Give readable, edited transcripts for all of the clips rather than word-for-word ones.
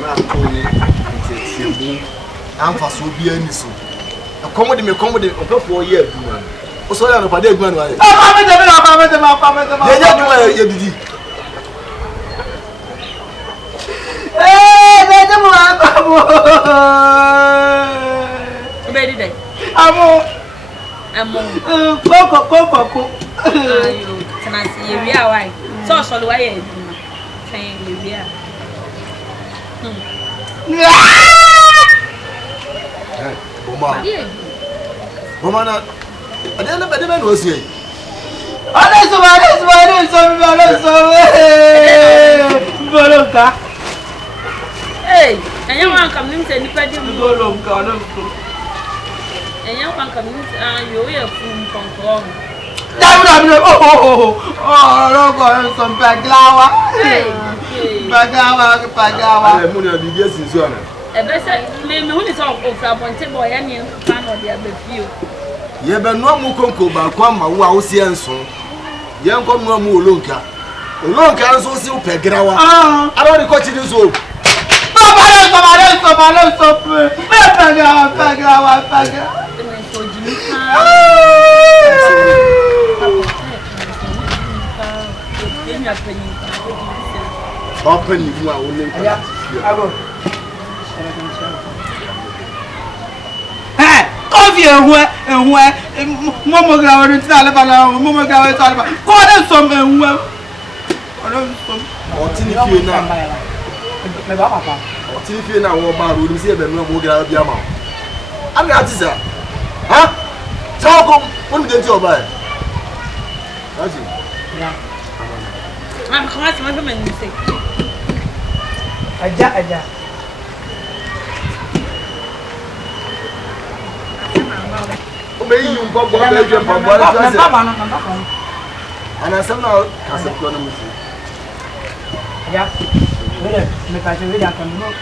Na Tony, Tibu. I'm for so be any so. Accommodate me, accommodate, or 4 years. So I am a padre. I'm Mama, I don't know what the man was here. Hey, and you want to come in and depend on the and you want to come in you hear from Kong. Oh, some baglawa. Baglawa. I'm going to be guessing soon. A better name only talk of a point boy and you fan of the few. Ye be no mu konko ba kwa ma wo a wo sie nso ye nko no mu olonka nso si wo pegrawa aro de ko chi ni so open you a wo le coffee and where Momo Grower and Talabala, Momo Grower Talaba. Call some and well. Or Tiffy now, or Bar will see them no more grab Yama. I'm not sir. Huh? Talk when did you buy? That's it. I'm class my woman say. Aja. You go and I somehow has a problem with you. Yeah, make I really can know.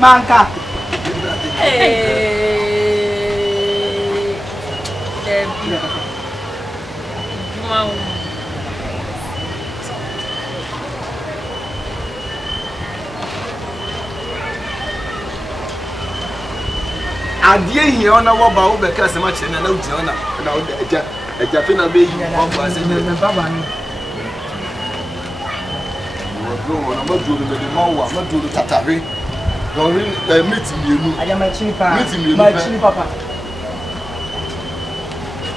Manka. Adie here on our bow because so much and I know Jonah a Japana baby. I'm not doing the Mawa, I'm not doing the Tatari. Meeting you. I am a chini papa.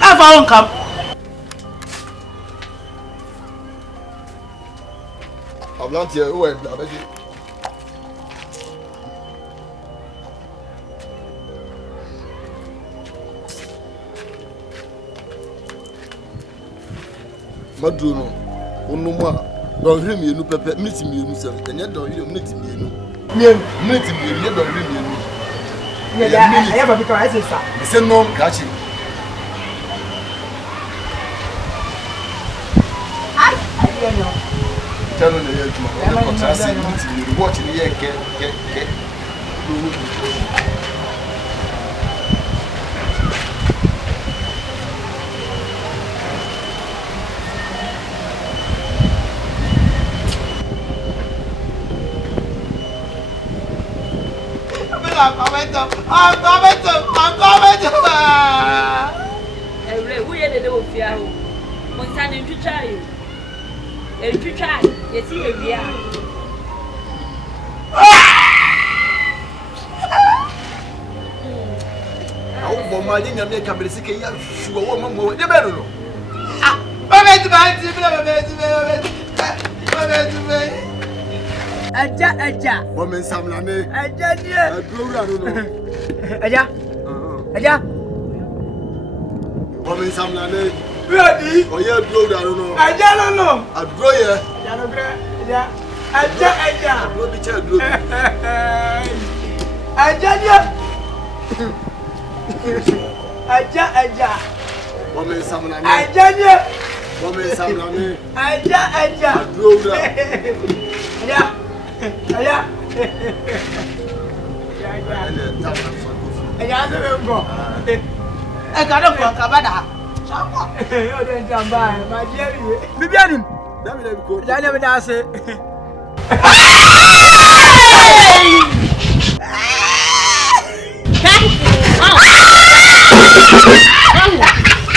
I found come. I'm not here. Who am I? Madruno, Onuma, don't hear me, you pepper, meeting me, you say, and yet don't you meet me. Meeting me, you don't hear me. Yeah, I have a because I said, no, catching. Tell me the head, you watching the get. I'm coming to. We had a little fear. Montan to try you. You try, you see a real. Oh, my dear, make a basic. You are one more. The better. Aja. Woman, some lane. Aja. Woman, some lane. Ready? Oh, yeah, blow down. I don't know. I draw ya. Aja. Blow the child. Aja. Woman, some lane. Aja. Woman, some lane. Aja. I blow down. ya se me go e ka do ko ka bada sha yo den jamba ma dia wi bibianim da mi ko ya ne me da se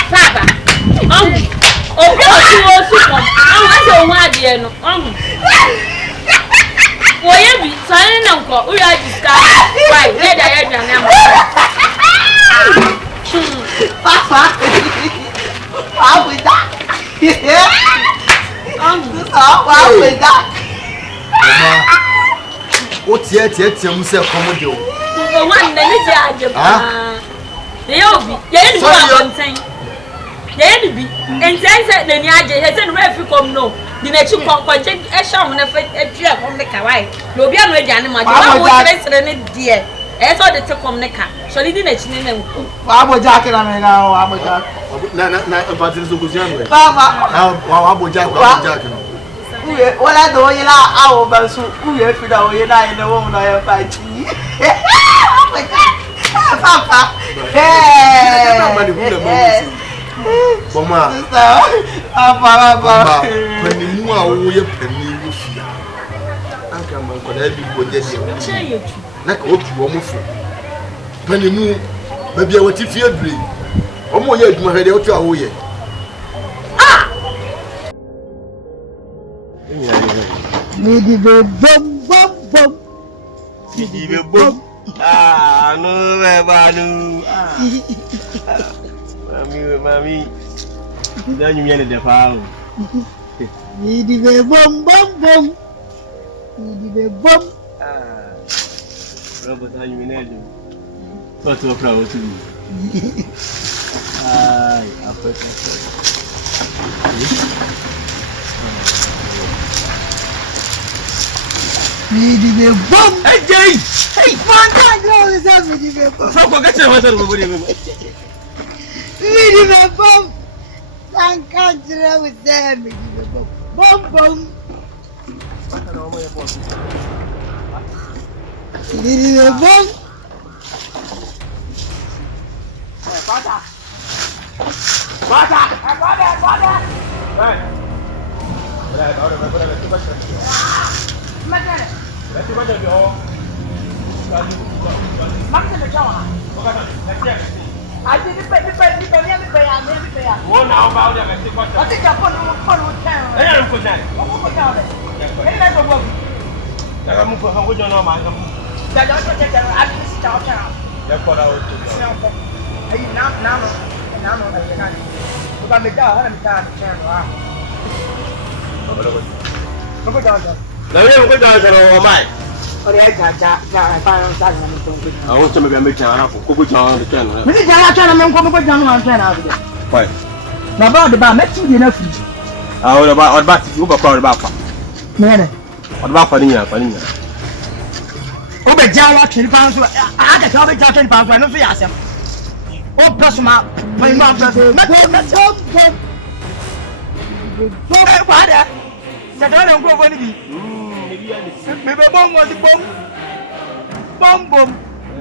Papa, obi otu osu kom. Ase ohun adie no. Oye bi sare na nko, o ya discuss. Why? Le da ya dwan na ma. Papa. Wow, with that. Wow, with that. O tie mu se komodo. O wan na ni je aje pa. Ye obi, ye ni ko konten. Ye ni bi. Enten se na ni aje, he se no refi kom no. Di na chi konkonje e sha ho na fa atwa kom ne kawai. Na obi anu aduane ma je na wo sere ne die. E so de te kom ne ka. So li di na chi ne na nko. Wa boja ke na me na wa boja. Na empathize so kuzi anu e. Papa. Wa boja ke no. Uye, wala do yela awo bansu. Uye fi da oye na ene wo na ya fa chi. Papa. Hey. Mama. Papa. Panimu a wo ye panimu fia. Anka man ko da bi ko je de. Na ka otu wo mo fo. Panimu ba bia wati fie dure. O mo ye aduma hwede otu a wo ye. Midi be bom. Midi be bom. No me banu. Mami. Dan you de fa. Midi be bom. Midi be bom. Robo dan you nele. Foto pra outro. Ai, aperta. Midi be bom. Hey, Jay. Hey, manda go is midi be bom. Só com que você vai fazer Midi be bom. San kanjira with them midi be bom. Bom. Midi be bom. Bata. Hey. I want to make a make a cocoa town. Mr. Jana, I'm going to go down on 10 hours. Why? My brother, about met you enough. I would about to go about. Man, What about Panina? over Jana, 20 pounds. I can tell me 10 pounds. I don't see yourself. Oh, plus my mom doesn't. Father, that I don't go for me. Maybe a bomb was a bomb.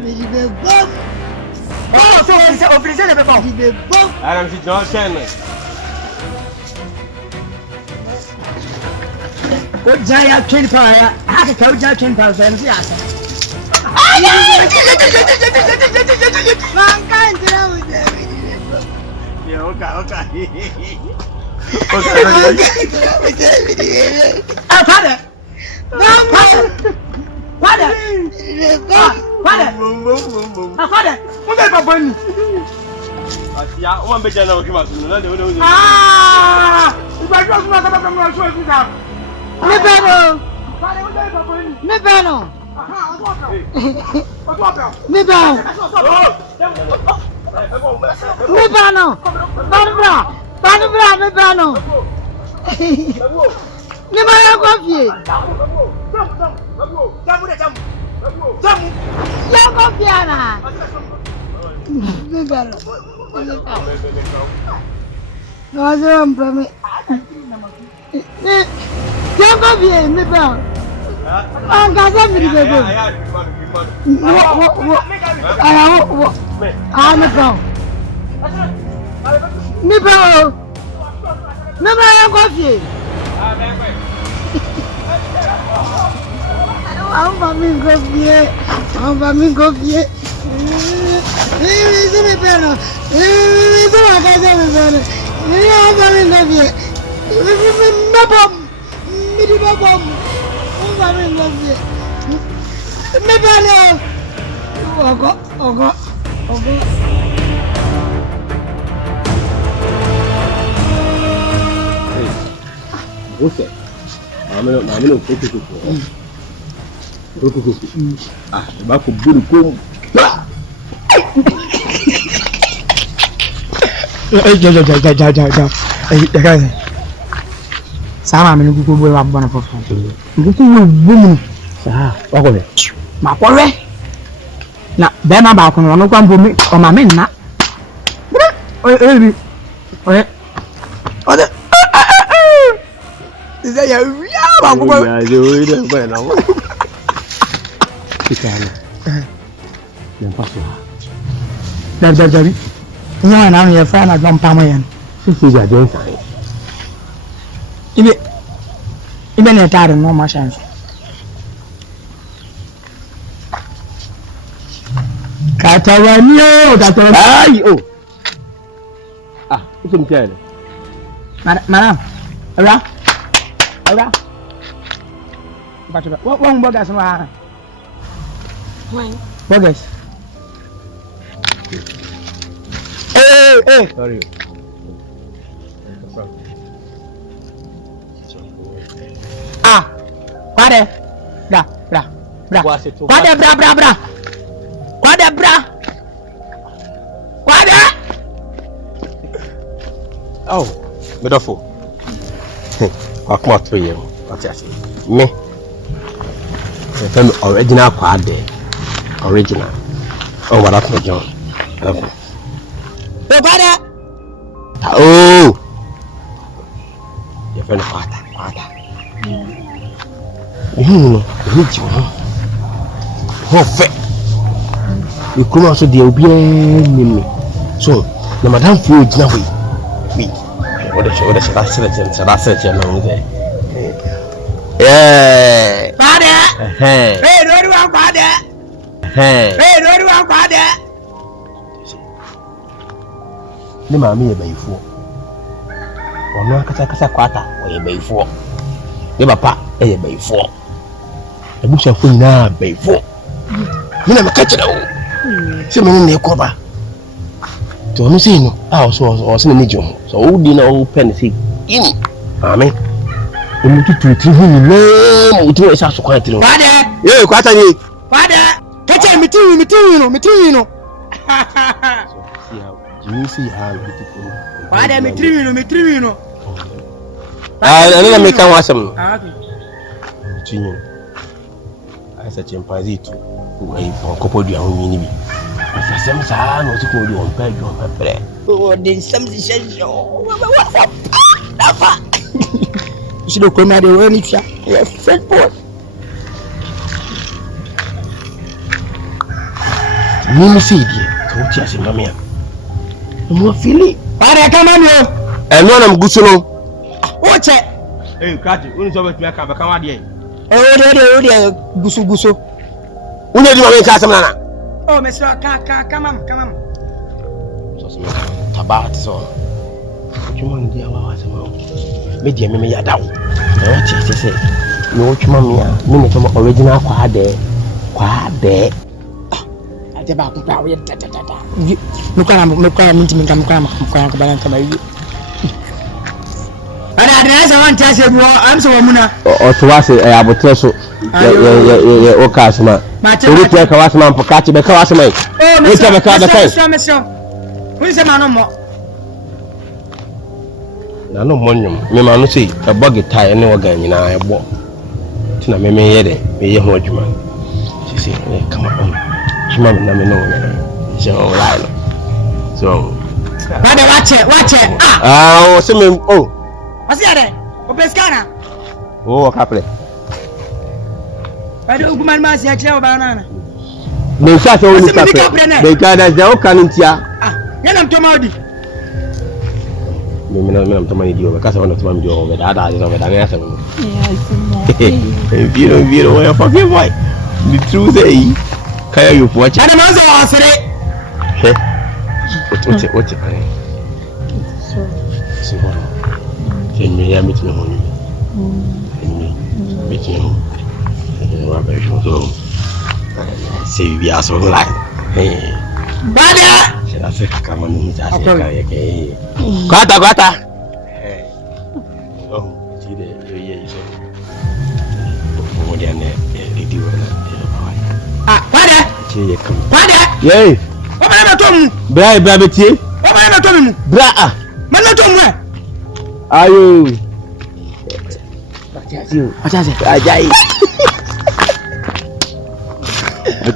Maybe a bomb. Oh, so I said, officially, a bomb. I don't see John Shannon. Oh, giant 20 pounds. I can tell you 20 pounds. I don't see yourself. Yeah, okay. Father! Okay. I'm not ah, back to Burukum. Sama mi gugu bo wa bona fofo. Gugu wo bomu. Ah, wakole. Makore. Na be ma ba ko no kwa mbo mi o ma me na. Ode. Is that ya ba ko ba. Ya, yo ide ko na. Kitana. Yan paso. Dar. Nya na ya fa na dom pamo yan. Sisi ja den sai. Ibe na tare no ma chance. Katawanio, Ai, oh. Ah, itu mpiane. Mana? Ara. Baca. Wong bogas semua. Why? Bogas. Sorry. Quadra. Bra. Oh, medofo. Akuma to ye. What you say? Me. The original quadra. Original. Oh, what up, John? Quadra. Oh. Your friend quadra. You come out so the obian so na madam fu ogina we what the that's no there Father hey no do one father hey no do one father ni mama ye bayifo ono akasa kwata o ye bayifo ni papa e ye bayifo ebusa fo nyina bayifo mina makache na o se me ne koba to no sei no ah so se ne jo so wo di na o pen sei ini amen o mu tutu hu ni no mo tu esa so kwata no father eh kwata ni father kache mitini no see how you see how beautiful father mitini no ah na me kan wasam okay mitini asa chimpanzee tu ai kopo du ahun ni bi asem sa no ti ko du on pa ju on pepre o de something shenjo dafa you do come out any try your friend boy ni see die to ti ase mama mo fili para kama no no na mguso no o che kati uni so betumi aka be kan wa de o de gusu uni di mama ka asem na oh monsieur come on so se me tabat so chuma ndi awa wa se ma me die me ya dawo e wa ti se no chuma me a me ne to original kwa de ate ba ko pa o ye tata me kwa minti minga kwa balan kama hivi ana adresa wan ta se duo am so muna o to wa se abotre so ye o ka asma ori te ka wa asma mpaka ti be ka wa asma e te be ka da kai kun se ma no mo na no monyum me ma no sei e bo guitar ne wo ga nyina e bo ti na me ye de me ye ho adwuma si come on chuma na me no je o right so bade wache o se me o asiare o pescana o kaple bade uguman ma si akira o banana Me sha so woni kape. De ka da ja o kan ntia. Yana mtomadi. Me mtomani dio ka sa wona mtomani dio be da so be da ya sa mo. Viro we fucking boy. The truth is kaya you watch. Ana manzo wa sere. What kai. So what? Can me ya meet me home. Meet me home. Wa be so. See we are so like. Bada. Será que kama ni mtasi kaya ke. Kwata. Oh, see the yeah so. Modiane idi wala. Bada. Che kam. Bada. Yey. O ma na tom. Bra betie. O ma na tom mu. Bra. Ma na tom mu. Ayo. Achase. Ajai.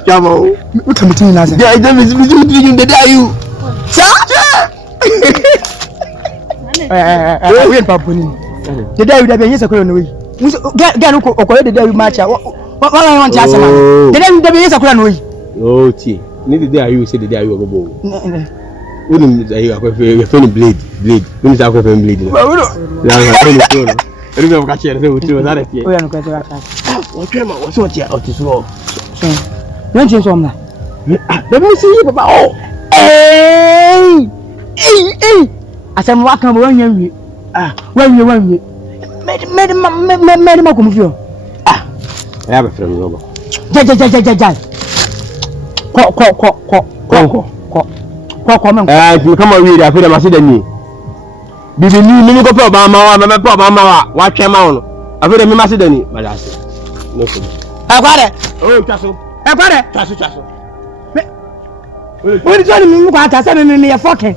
Chamo. Utamutini laza. Ya bisu de ayu. Sa? We papuni. De dayu da be yesa ko no wi. Ga no ko de dayu matcha. Wa want to asema. De dayu da be yesa ko no wi. Oh ti. Ni de ayu say de ayu ogobo. Wouldn't ayu akwefe fe ni blade. Wouldn't say akwefe blade. Wa wo. Ya na ko no. Eri me ka chere say wuti na retie. O ya no ko te ata. O twema wo so ti so. So. Yon chin so mna. Let me see papa. Oh. Asem wa kan bo wan wi. Wan wi. Mede ma ko mu fio. Ya be frem no. Ja. Ko men. Come on read after ma see the ni. Bibi ni ko pe Obama wa twema wo no. After me ma see the ni. Madase. No problem. Akware. Oh, taso. Akware. Taso. Wọ́n ti sọ ni mímú kọ́ àtàsẹ́ mi yẹ fọ́kẹ́.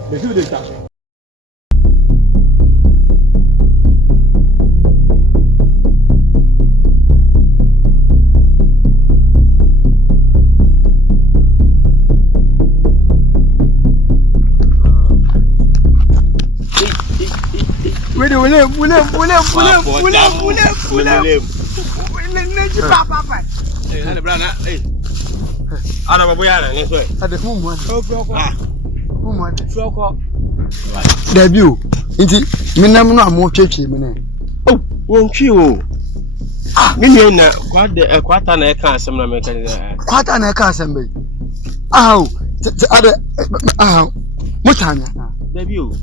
Ana babu yana ne so. Ade mumu ade. Froko. Debut. Nti minam no amotwetwe me ne. Oh, won twi o. Me ne na kwata na e ka asem na me ka. Kwata na e ka asem be. Ade mutanya. Debut.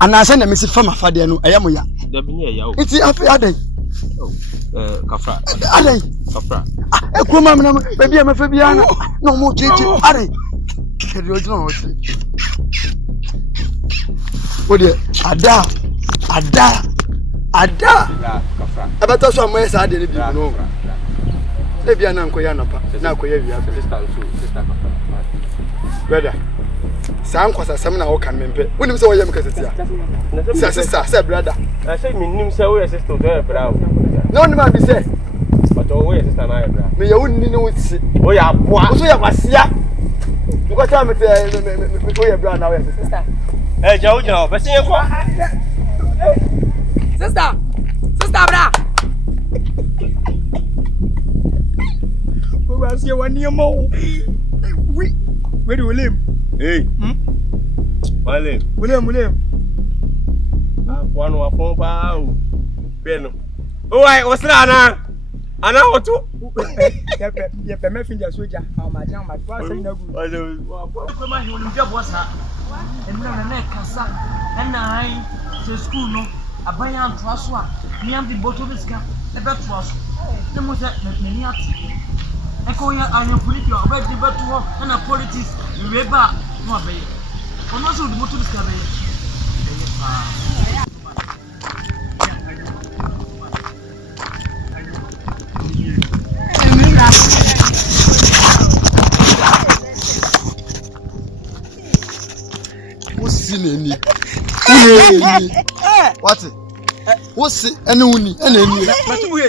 Ana se na me si fama fade no eya moya. Debi ne eya o. Nti afi ade. Kafra. Ade. Kafra. Ekroma me na baby am fa bia na no mo cheche. Ade. Kedi ojina o chi. Ode ada. Kafra. Abata so amoye sa ade ne bi no. E bia na nkoya na pa. Na akoya wi afa. Sister Kafra. Brother. San kwasa sam na wo kan mempe. Wonim se wo yem kasetia. Sister, brother. I say me nim say we sister to e bra. No ni ma bi say. But we sister na e bra. Me ye wonni ne wo si. O ya boa. Wo so ya kwasia. Ngo ta me me ye bra na wo sister. Jawo, be se ko. Sister bra. Ko wa se wani mo. Where do you live? Hey. William. One wa fon ba o. Beno. O wai, o sra ana oto. Ye pe me finja soja. Ma jan ma twa say na gu. Ko ma hi onim je bossa. Enna na kasa. Enna ai se school no. Abaya antwa so a. Ni am bi boto biska. E be to so. Ne mo se me ni ati. E ko ya anya politi o be di beto ho na politics. We ba no abaye. Ono so di moto biska be. Neni. What? What's any uni? Any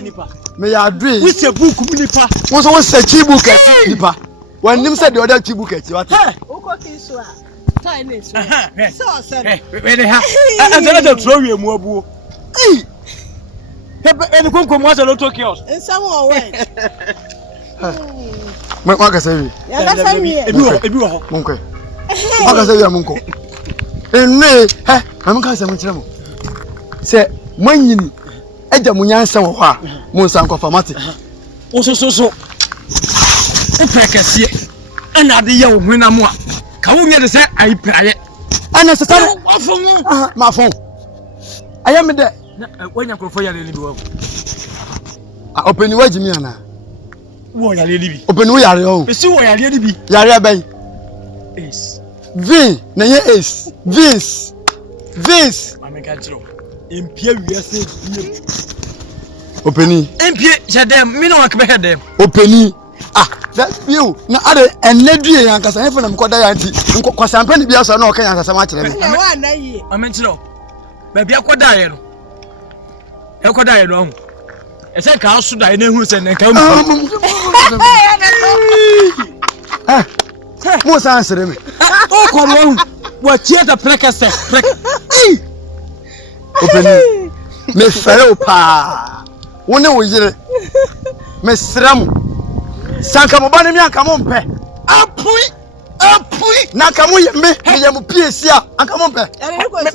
nipa. May I dream? We say book nipa. What's a cheap book at nipa? When them said the other cheap book at what? So, sir. When they have, I throw you more. Pepe and Kunkum was a lot of chaos. And someone went. Maka say we. Ya ka say we. Ebi ho. Munko. Maka say we munko. Enwe, am ka say mun kire mo. Se manyini eja munyansa wo ho a mun san ko famati. So. Epekese. Ana de ye wo hwena mo a. Ka wo nye de say ai praye. Ana se tare. Afon. Ma fon. Ayame de. Wanya krofo ya le bi wo. Openi wajimi ana. Wo ya le bi. Openi wo yare o. Esi wo ya le bi. Yare abai. Ace. Vin na ye ace. Vince. Ameka chiro. Empie wiase biem. Openi. Empie shedem, me no wakbe hedem. Openi. That you na ade enedue yankasa hefa na mkoda yanti. Kwasampa ni bia so na oka yankasa ma kire me. Na wa na yi. Amenchiro. Ba bia koda ye no. E koda ye no ahu. E se ka asu da e na hu se na ka mu. Mo sa ansere me. O ko no ahu. Wa theater prekase. Openi. Me fere o pa. Woni wo yire. Me sram. Sanka mo ba ne mi anka mo mpe. Apui. Na ka mo ye me ye mo piesi a anka mo mpe.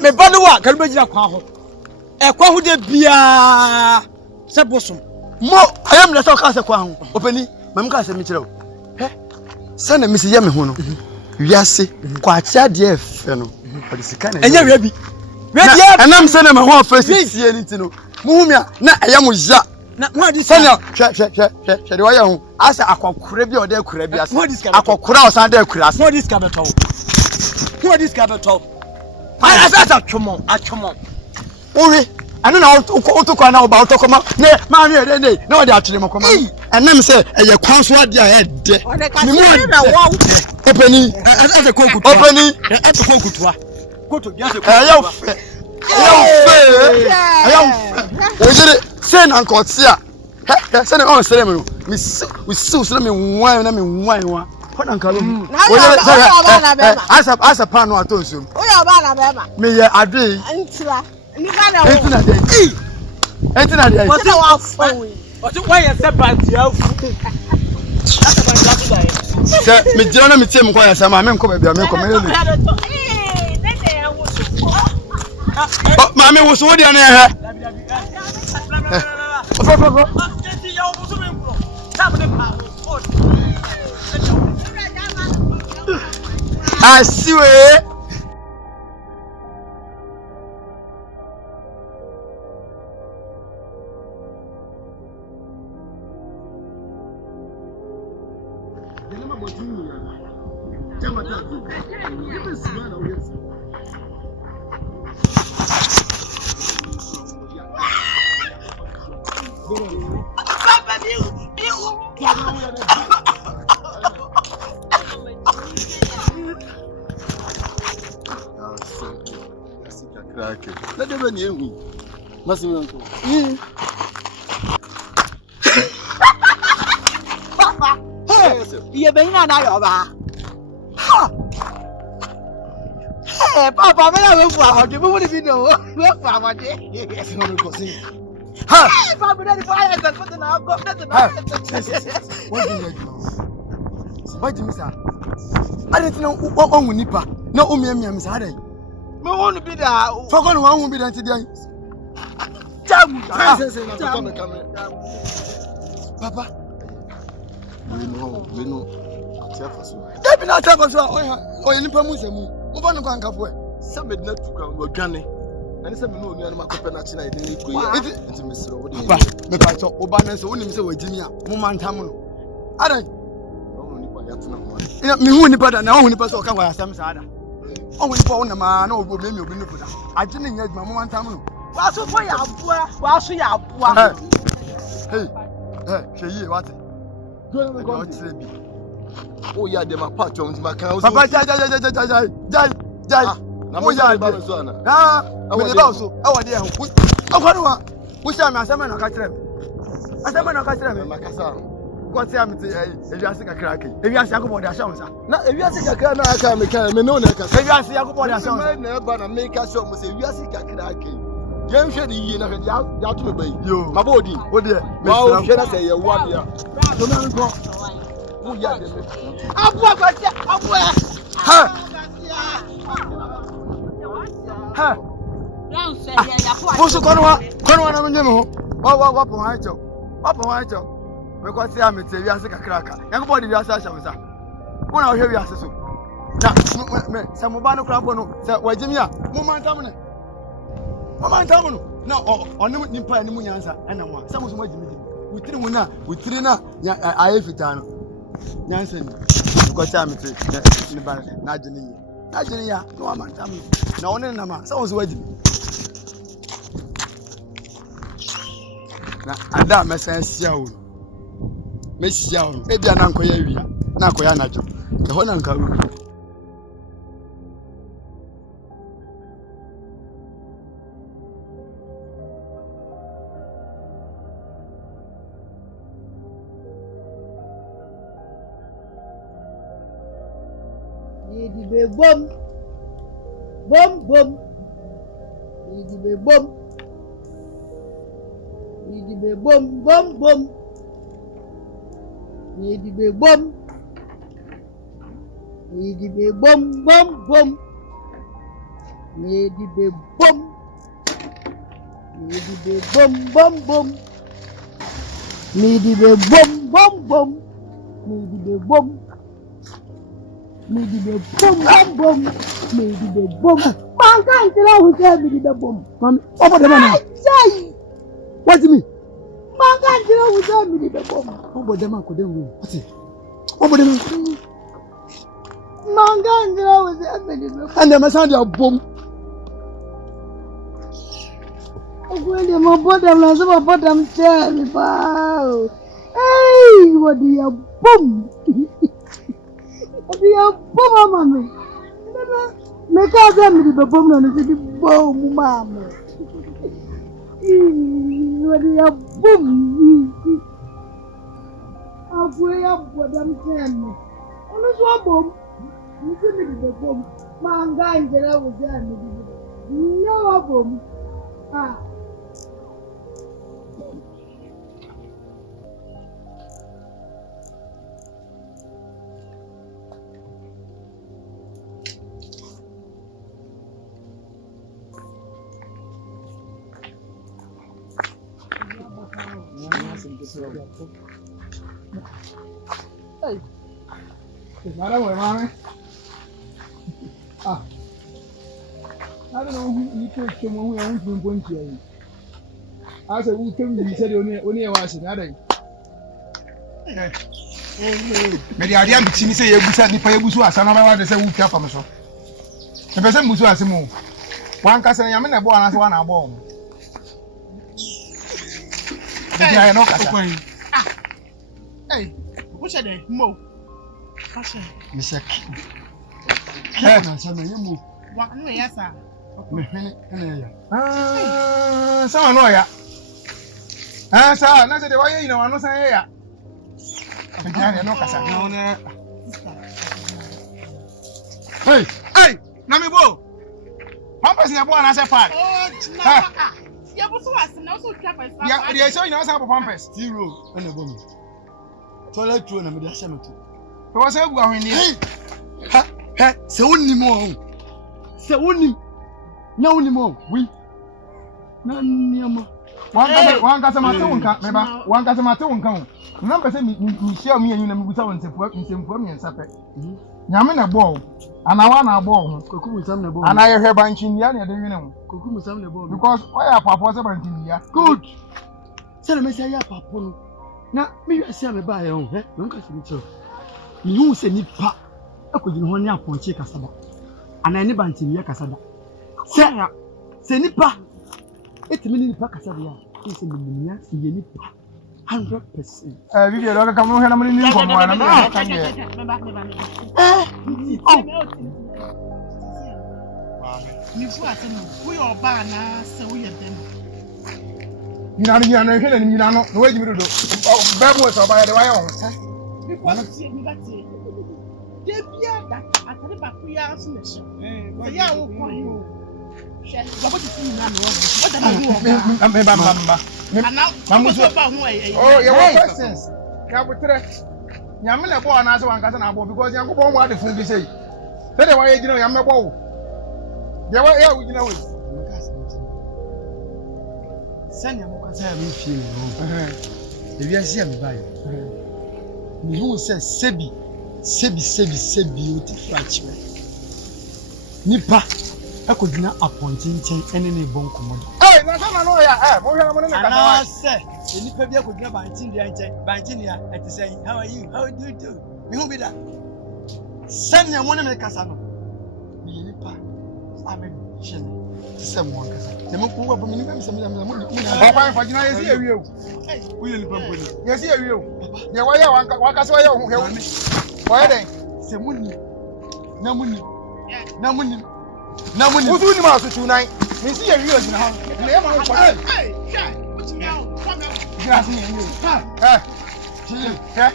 Me ba no wa ka be gina kwa ho. E kwa ho de bia se bosom. Mo ayam na so ka se kwa ho. Openi, mam ka se mi kire o. Sana mi se ye me ho no. Wiase kwa chia de efe no. Odi sika na. Enya wi bi. Anam se na me ho face sie ni ti no. Mu hu mi a na ayam ya. Na mo adi Sana hwe de wa ye ho. Asa akokore bi o de akore bi asa. Akokora o san de akore asa. Mo dis ka beto. Mo dis ka beto. Asa atwomo. Ori anu na otokwa na oba otokoma ne ma mi ede ne na odi atwere mokoma enam se eye kwan so ade a ede Ni mo na wo. Openi asa konkutu. Openi asa konkutu. Koto bi asa ayo fe ojere se na nkoti a se na on sere me mi si so na me wan na me wan wa kona nkalo ojere asa pa no atonso O ya ba na be ma. me ye ade Ntira. Ni ka na wo. Entina de What's the one for we? Oti why you say bad you? Asa ba nda da ye. Se me jira na me tie me kwa ya sama me nko ba bia me ko me le. Ma me wo so dia na he. Asiwe. Let them near me. Papa. Ye be na na yo ba. Papa, me na we fu amode, mo ni bi no. We fu amode. Ha! Papa, na di fire go put na go, na. What do you say? I didn't know on nipa. No umiam sare. Me won bi da. For God won be that day. Jamu. Papa. We know. That be not talk so o nipa mu semu. Mo ba no kan kafo e. Sa medina tu kan go dwane. Na se me no onu na makope na china ide ni koyi. Enti mesiro wo de. Papa, me pa cho oba na se wonim se wagimi a mo mantam no. Adan. O nipa ya tena ho. Ina me hu nipa da na hu nipa se o kan wa asam sa ada. O hu nipa wo na ma na obo me obi no puda. Age ne nya adwuma mo mantam no. Wa so fo ya aboa, wa so ya aboa. Hey. Hwe yi what? Go tire bi. Oh yeah, dem apart on my can. Papa, jai. Na mo ya ba so ana. Me le ba so. E wo de ho. Akwani wa. Wo sha me asema na ka kire me. Asema na ka kire me. Makasa. Ko ti am ti ewiase kakra kai. Ewiase akobo de asha wonsa. Na ewiase kakra na aka me kan me no na ka. Ewiase akobo de asha wonsa. Na ba na me ka so mo se ewiase kakra kai. Game share the year na ya to me bay. Yo. My body. What there? Wow, share na say you what there. So me go. Who ya dem? Abu agbaja, abu. Ha. Ha. Bosu konwa na menye me ho. Wa po ha cho. Wa po ha cho. Me ko se amete wi ase kakraka. Yanko de wi ase asha msa. Wo na wo hwe wi ase so. Na me se mo ba no kra bo no se wajimi a mo man tam ne. Mo man tam no. Na onim nipa ni mu nyansa ana mo. Se mo so wajimi. Witiri na aye fita no. Nyansa ni. Ko se amete ne ba na agene yi. Agene ya no man tam. Na one na ma se wo so wajimi. Na ada mesan sia wo. Mesia wo. E bia na nkoya wia. Na akoya najo. E ho na nka ru. Idibe bom. Bom bom. Idibe bom. Idibe bom bom bom. Idibe bom. Idibe bom bom bom. Idibe bom. Idibe bom bom bom. Idibe bom bom bom. Idibe bom. Idibe bom bom bom. Idibe bom. Man can't tell who said idibe bom. Mami, over the man. Say. What do you mean? Man can't tell who said idibe bom. Over the man could do. What's it? Over the man. Man can't tell who said idibe bom. And the messenger of bomb. When the my bottom, I saw my bottom tell me, wow. Hey, what do you boom? What do you boom, mammy? Make us them the boom and the boom, mammy. What do you boom? I'll pray up what I'm telling me. Only one boom. You see me the boom. Man, guy, that I was there. No boom. Ah. Hey, nada more, mami. Ah, I don't know who you took someone who owns one point here. I said, who came you said only was another. Me the idea between say you busa ni pa you busu asa na ba de say wu kia fam so. E be say busu ase mu. Wan ka say nyame na bo ana say wa na bo. Dey I no kasa. Hey, what's that? Mo. Fashion. Misek. Na so na yemu. Wa no ya sa. Me hene ene ya. Sa no ya. Sa na say de wa yi na wa no san ya. Hey, hey, Namibo. Pampers na bo na say fat. Oh, na. Ya bo so asem na so twa pa. Ya, dey say na say pampers. Zero ene bom. Toilet roll na me dey asem to. To was say gu ahwini. Ha, se woni mo. Se woni. Na woni mo. Wi. Na niama. Wan ka say mate wonka, me ba. Wan ka say mate wonka. Na pese mi share mi anyu na mi busa won nsemfu mi nsape. Nyame na bo. Ana wa na bo ho. Kokumu sam na bo. Ana ye hwe banchin ya na de wene ho. Kokumu sam na bo. Because oya papo say banchin ya. Good. Se na me say ya papo no. Na me wi ase me ba ye ho, no nka se cho. Mi hu se nipa akogine ho ne aponche kasaba. Ana ne banchin ya kasada. Se nipa etimi ni nipa kasaba ya. Se me nia se ye nipa 100%. Vivi lo ka mo hena mo ni ko mo na na kan ye. Ni fu ase no. We oba na se we ye dem. Ni na hena ni na no. No we jimi do. Ba bo so ba ya de wa yo. Mi ba tie. De bia da atare ba ku ya so na she. Ya wo ko yo. Oh, your questions. Yamina born as one cousin because you go what the food say. Tell why you know Yamma Bow. There were here, you know. Send your mother feel. If you see me by me, who says Sebi, beautiful. Nipa, I could not appoint any bone command. Hey, that's not no, yeah, I say, the Nipa could get by Tinia at the saying, how are you? How do you do? Me who be that? Send your money, make us. Nipa, I mean, someone. The Muku of minimum, some of them. Papa, for you, I see you. Will you? Yes, you. The way I walk us away. Why they? Samuni. Namuni. Who's doing the master tonight? You see a real now. Hey, what's now?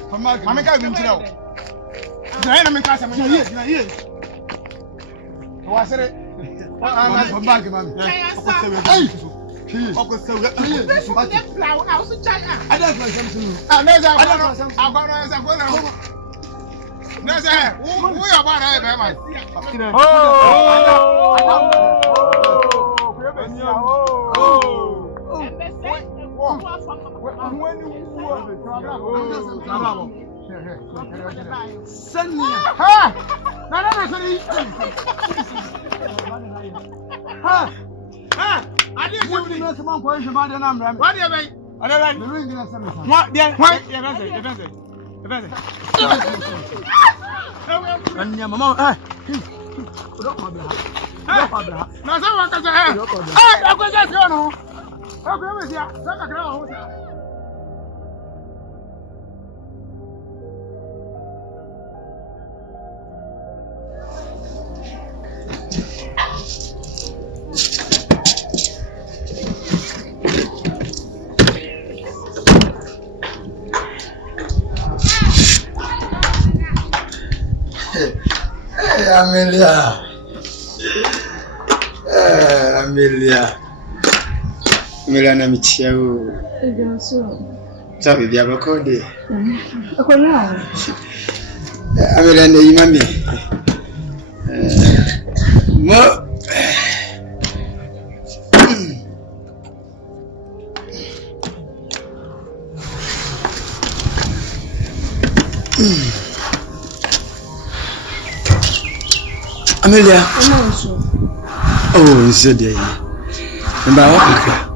Come on. Mamma can't even tell. Diana, I'm here. What's it? I'm back, man. Hey, Uncle Silver. I don't know something. I don't know. No, sir. Who are about man? Send me. I didn't give you some point about the number. What do you mean? I don't know. What? And your mamma, now someone can say, hey, I was just going on. Okay, with you. Amelia na michio. Sabe dia bakonde. Akona. Amelia ne imami. Mo Amelia. Oh, so there. Mba wakaka.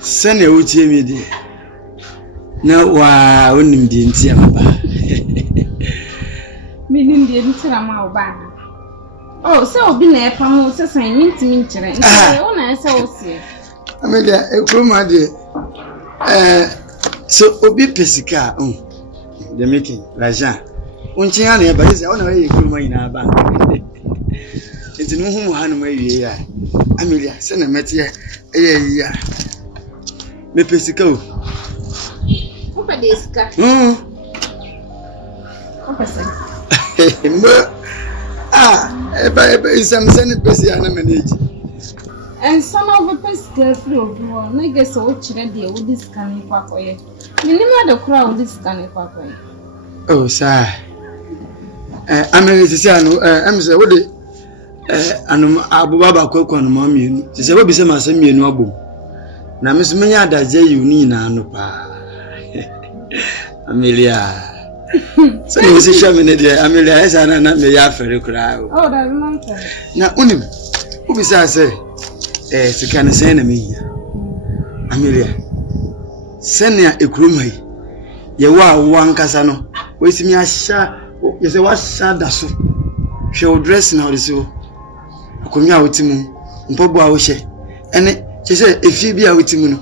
Sane utie mi de. Na wa onim de ntia mba. Mi nim de ntia ma oba. Oh, so obi na epam so san mintimi nkyere. Nti wo na ese wo sie. Amelia, ekroma de so obi pesika the making l'argent. Unchi ya na ba yesa ona we ekroma ina ba. Enti no hu ha no mawie ya. Amelia, se na mete yi ya. Me pesika o. Wo pa de sika. Wo pesa. Eba isam se ne pesi ya na manage. And some of the pesca through, niggas so children, dear, with this canny pacoy. Minima the crowd, this canny pacoy. Oh, sir. I'm a Sano, I'm so what and Abu Baba cook on mommy. She said, what be some as a mere noble. Now, Miss Maya, that Jay, you need no pa. Amelia. So you see, Shaman, Amelia, as I not may have for a crowd. Oh, that's nonsense. Now, Unim, who besides say? So can I send me? Amelia, send ya ekrumai. Ye wa wan kasano. We see me asha. You say what shada so? She will dress now this so. Akonya otimu. Mpobo a wo she. Ene, she say efi bi a otimu no.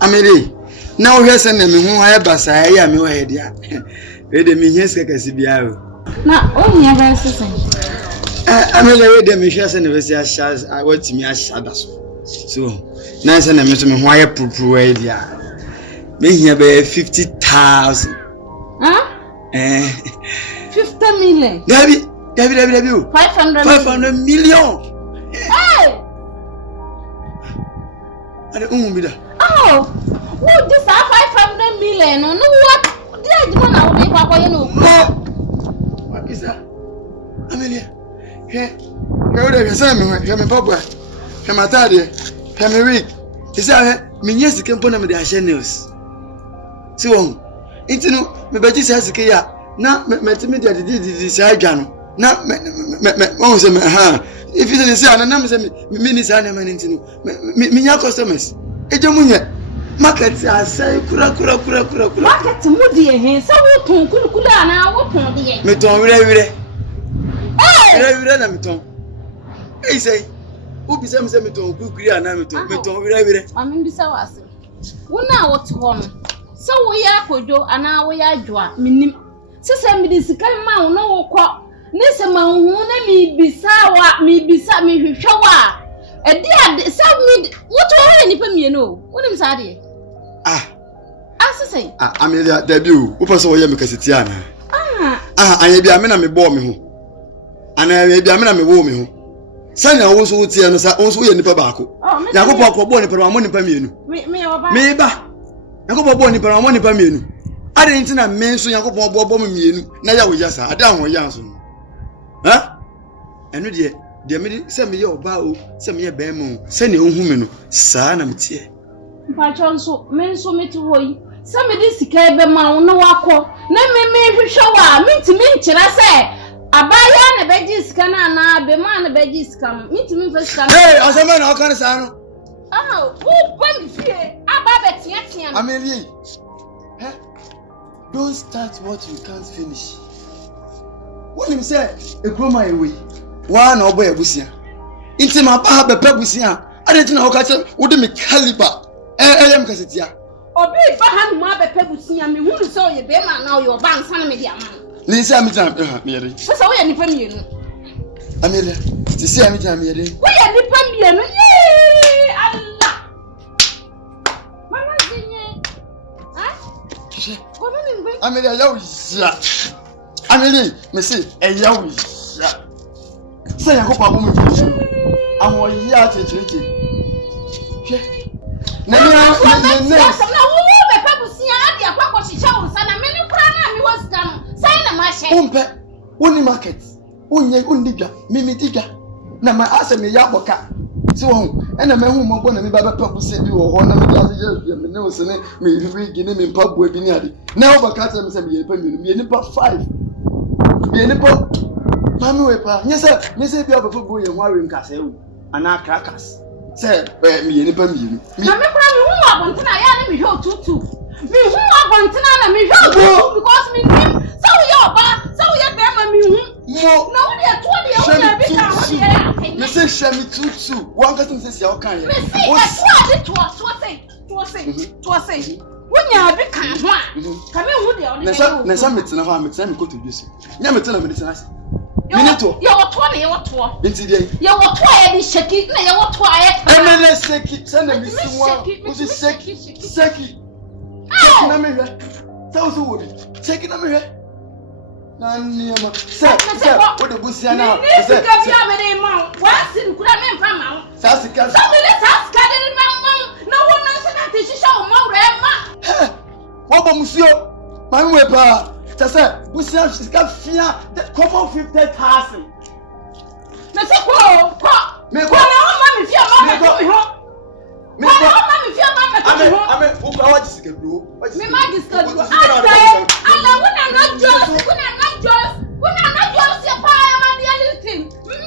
Amelia, now we send me hu ha basa ya me wa he dia. We de me hia sika kasi bia o. Na o nya ba sesen. Amelia we de me hia send we say asha I want me asha da so. So, na say na me so me ho aye purpuru wa dia. Me here be 50,000. Huh? 50 million. Dabi. 500 million. Hey! Ade umu da. Oh, what this 500 million? No what? Did you know we papa you know? What is that? Amelia. Here. Me o de say me papa. He matade. He me week. He say me nyesi kempo na me de ahye news. Si won. Inti no me beji say sike ya na me timi de say adwa no. Na me won say me if you say na me say me ni say na me inti no. Me nya customers. Eje munye market asay kura. Market mu de he say wo ton kulukulu ana wo ton de. Me ton wire. Wire na me ton. Ei say Ubi say me ton kukuri ana me ton wire. Mami bi say wase. Wo na wo to ho no. So wo ya kojo ana wo ya adwa minim. Sese mi di sika ma wo no wo kọ. Ne se ma hu na mi bisa mi hwehwe wa. Edi ade se mi wo to ho ni pa mienu. Wonim sa de. Asese. Amelia dabi o. Wo pese wo ye me kaseti ana. Anya bia me na me bo me ho. Ana bia me na me wo me ho. Sanya wo so tie no sa wo so ye nipa baako. Yakobo akobo nipa ma mo nipa mienu. Me ba. Yakobo bo nipa ma mo nipa mienu. Ade nti na me so Yakobo bo me mienu na ya wo jasa ada ho ya so. Ha? Enu de me se me ye oba o, se me ye be mo, se ne ohun me no, saa na me tie. Mpacho nso me ti hoyi. Se me di sika be ma wo no wakọ. Na me hwehwe wa, me ntimi nkyira se abaya na beji sika na be ma na beji sika mi ntimi fa sika. Hey, asema na okan sa no. Who pa mi fie aba betia no. Amelie. Don't start what you can't finish. What him say, e groma ewe. Wa na obo ebusia. Inti ma ba be pebusia. Ade ti na okache wo de me caliber. Em kasetia. Obi ba ha no ma be pebusia me hunu so ye be ma na yo ba nsa na me dia ma. Ni say am jam me yere. So wo ye nipa mienu. Amelia, ti say am jam me yere. Wo ye nipa mienu. Ye Allah. Mama zinye. Ko me ngbe. Amelia yawo ya. Amelia, me say yawo ya. Say Yakobo abu me ji. Awon ya chechireke. Na ni na wo be pebusia ade akwakọ hihye wo nsa na me ni kura na mi wasika no. Sai na ma hye. Umpe, woni market. Unni dwa, mimi dwa. Na ma ase me ya boka. Si wo na me hu mo bo na me ba pebusia bi wo ho na me ya je me ne wo se ne me riwi gini me mpa bo bi ni ade. Na wo boka tell me say me pa mi ni pa 5. Me ni pa mami we pa. Nyese bi abafo bo ye ho awe nkasa ewu. Ana crackers. Say me ni pa mi. Na me kura mi hu abontina ya na me hwe otutu. Me hu abontina na me hwe otutu because me nim so we oba, so we be ma me hu. Mo. Na wo de to de wo na bi ka ho de ya. Me say shame tutu. One person say sia o kan ye. Me say e to say. Wonya bi kan ho a. Ka me hu de o de. Na sa metina ho a metina me koto bi so. Nya metina me metina se. Minito. Ya woto na ya woto. Inti dey. Ya woto ya di sheki na ya woto ya. Emele seki, send me siwa. Usi seki. Seki na me hwe. Sa usu wo bi. Seki na me hwe. Na niema. Se wo de busia na. Se ka bi amere ma. Wa sin kura me mfa ma. Sa sika. Sa me le sa sika de ma. Na wo na se na te shisha wo ma wura ma. Wo ba musio. Ma we pa. Tasa, busia sika fia common 50,000. Me se ko. Me ko na o ma me fia ma me ho. Me ko ma me fia ma me ho. Ame, wo ba wa jisike bro. Me ma jisike bro. Ala wona na jos ya pa ya ma dia anything.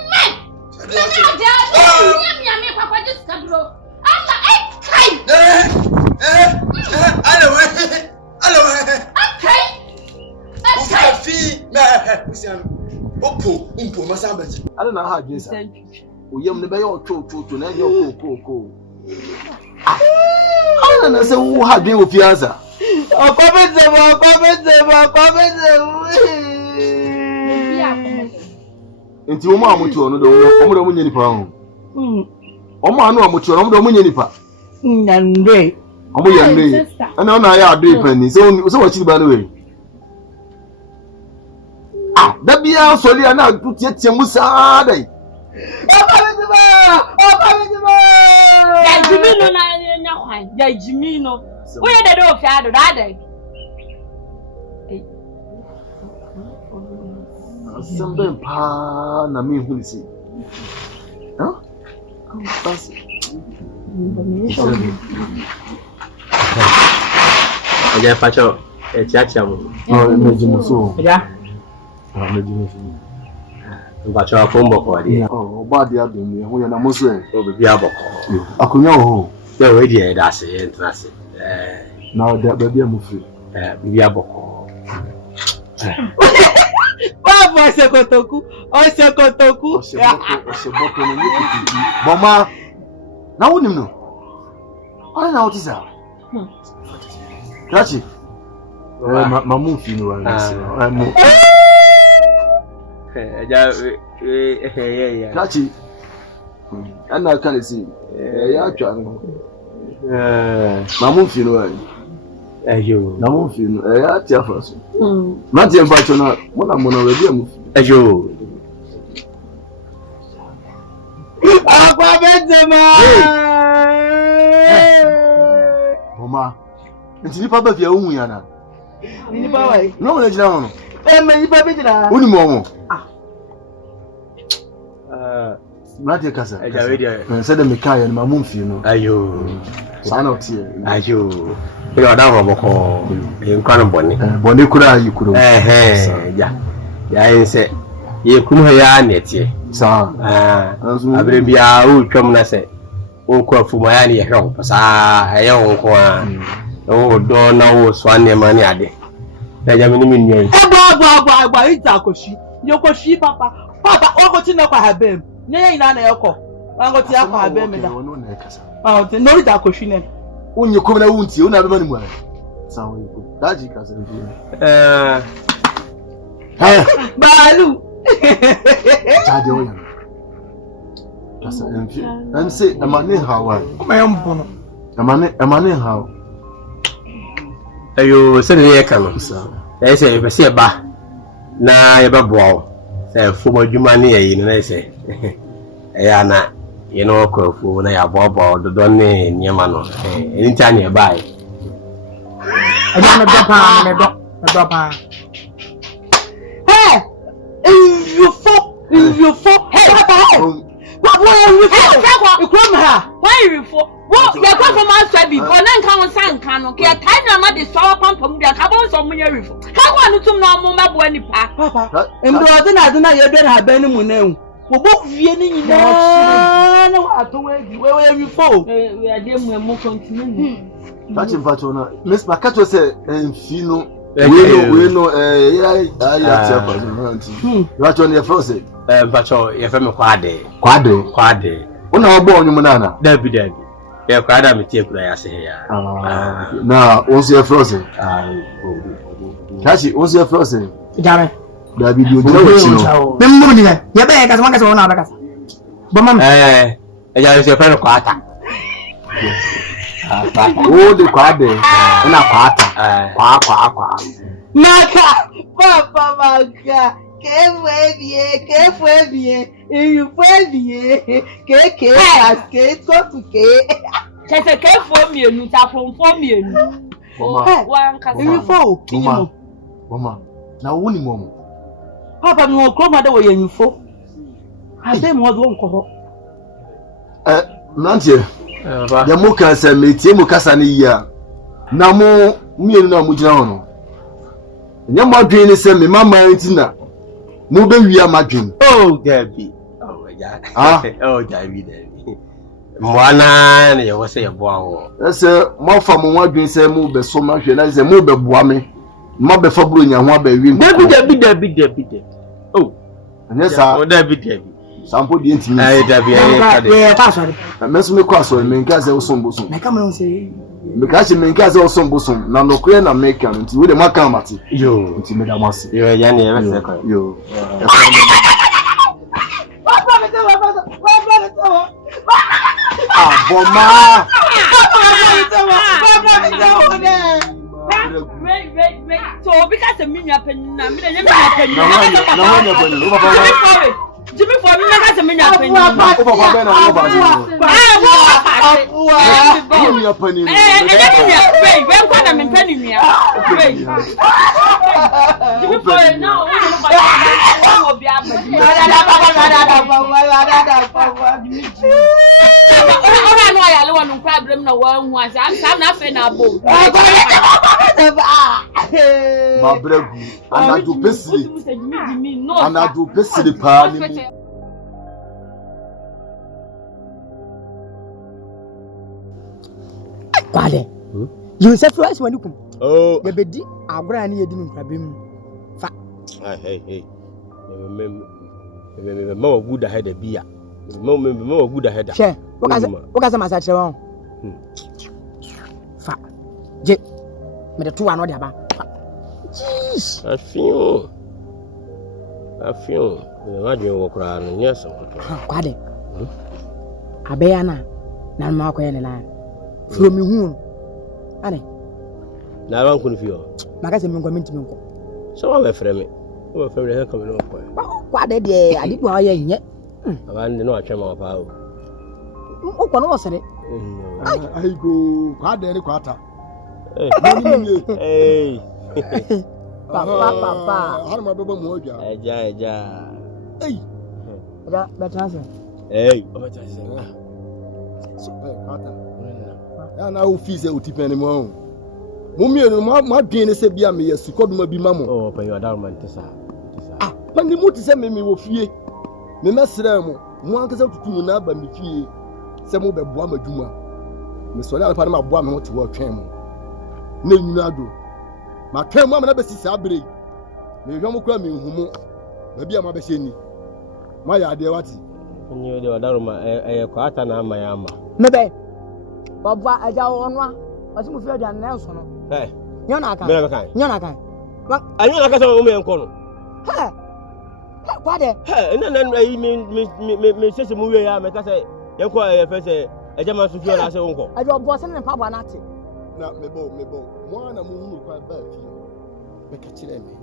Me aja. Me papa jisike bro. Ala kai. Hello. Okay. Fi me busia. Opo, masambaji. Ala na ha dwesa. Oyam ne be yo to na yo ko. Ala na se wo ha dwen ofianza. Akobeze. Enti omo amutu no do omo do munye nipa ho. Omo anu amutu no omo do munye nipa. Nande. Omo ya nne. Ana na ya ado ipani. So what you by the way? Ah, da bia so lia na tutie musa dai. Ya Jimmy no na nya kwan. Ya Jimmy no. Wo ye dade o fi ado da dai. Somebody pa na me hu si. Huh? Pass. Aja pacho chacha mo. No, mejimu so. Ya. Mejimu so. Pacho afombo ko ade. Oh, ba dia do mi hu ya na mo so e. O bibi aboko. Akunya ho. Ya we die da se entra se. Na da ba bia mu free. Bibi aboko. Baba sekotoku. O sekotoku. Oseboto no ni kiti. Boma. Na wonim no. Ai na otisa. Kachi. Mamu fi no wa nsi. Mo. Ja ya. Kachi. Ana kan si. Ya atwa no. Mamu fi no wa. Ayo. Na mo fi no. Ya tia fa so. Na tia fa cho na mo na mo na we bia mu. Ayo. Akwa Benzema. Mama. Nti nipa ba fia ohun ya na. Nipa wai. No mo na jina ho no. Me nipa be jira. Woni mo mo. Na tia kasa. Aja we dia. Se de me kai na mamu fi no. Ayo. Sana otie. Ayo. Yo da ho boko. Nkwan boni. Boni kura yi kuro. Ja. Ya inse. Ye kum ha ya netie. Sa. Abre bia o twam na se. O ko afuma ya ne ye hwe pasa aye ho ko a. O do na wo so ane ma ne ade. Ya ja me ni mi nyen. Agba ita koshi. Yo koshi papa. Papa o ko ti na kwa habem. Nye ina na yoko. Ango ti akwa habem da. Wono na kasa. Ti no ita koshi ne. Unye ko na wunti, una be mani mu. Sa wo yi ko. Daji kasa ndi. Balu. Jade o ya. Kasa enfi. Am say amane hawa. Kuma yambo no. Amane hawa. Ayo se ne ye kan so. Ya se e be se ba. Na ye be boa. Se fumo djuma ne ye ni na se. Ya na ye no ko fu na ya bobo dodo ne nyema no. Eni ta ne ba e. Aja me do pa. Hey! You for. Hey, papa. What you for? You come here. Why you for? What you come from outside be? Ona nka won san nka no. Ke time na ma de so pampam dia ka bon so mo nya rifo. Ka kwa no tum na mo mabo ani pa. Papa. Emdo na ye do na ba ni mu na hu. Wo bo vie ni nyina na wa to we rifo. We ade mu continue. That's in fact na. Miss Makato say enfi no. We know ya tia pa so. Right on your first. Pacho ye fe me kwade. Una obo onyu na. Dabi. Ye kwada me tie kura ya se ya. Na onse your first. Kachi onse your first. Jare. Dabi di ojo we no. Me mo ni ga. Ye be ka so man ka so na ba ka. Ba mam. Ya se fe me kwata. O de kwade. Una kwata. Kwa. Maka. Papa maka. Que foi bien, il foi bien, que casquet, tout que. Chese ke fo mienu, ta fo mienu. Mama. Wan ka. Il faut. Mama. Na woni momo. Papa mi won kroma de wo yenfo. Ade mo do nko ho. Nantie. Ya mo kan se metie mo kasa ne yia. Na mo mienu na mo gina ho no. Nya mo adwen ni se me mama ntina. Mo be wi amadwen. Oh, Debbie. Oh, yeah. Oh, Debbie. Mwana ne ye wose ye boa wo. Ese mo fa mo wadwen se mo be so ma hwe na se mo be boa me. Mo be fa bro nya ho aba wi. Debbie. Oh. Anya sa. Oh, Debbie. Sampo di ntimi. Debbie kade. Yeah, pass on. Me so me kwa so me nka se osom bosom. Me come on say. Me ka se me nka se osom bosom na no kure na make am nti we de maka mate. Yo. Nti me da mase. Yo, ya ne ye se ko. Yo. Papa, Boma. Wait. So because of me, you're penny. I'm Jimmy for me, that's a minute. Kwale. You say first when you come. Oh, the bedi agora ni yedi nkrabem. Fa. Hey. Me good ahead of beer. Me good ahead. She. What can masache won? Fa. Je. Me the two ano dia ba. Jeez. I feel. Imagine wo kra no nyeso. Kwade. Abeya na ma ko yene na. From me hu. Ane. Na ran ko no fio. Maka se me nko minti me nko. So wa be frɛ me. Wo be frɛ me he come no ko. Kwade de ade ko aye nye. Aba ndi no atwe ma pa o. O ko no wosere. Ai go kwade ni kwata. Hey. Papa. Harma baba mu oja. Eja. Hey. Ada betanse. Hey, o betanse. So, kwata. Ya na office otipeni mo. Mumienu ma dwen se bia me yesu koduma bi mamo. Oh, pa you adalman tesa. Ah, pani mu ti se me wo fie. Me mesere mo. Mo ankasa tutu na ba me fie. Se mo be boa madwuma. Me so na pa na boa me ho te wo twen mo. Na nyuna ado. Ma twen mo na be sisi abre. Me hwa mo kura me nhumo. Na bia ma be hyeni. Ma ya ade wati. Nyo de adalman kwata na ama ya ama. Mebe. Baba aja wonwa. Wasi mu fie dia na enso no. Hey. Nyona aka. Nyona aka. Anyo na ka so mo enko no. Ha. Kwade. Hey, me sese mu we ya me ka say yenko fe say eja ma so fie na say wonko. Ajo bo se ne pa bo na ate. Na mebo. Mo na mu hu kwa ba fie. Be ka kire me.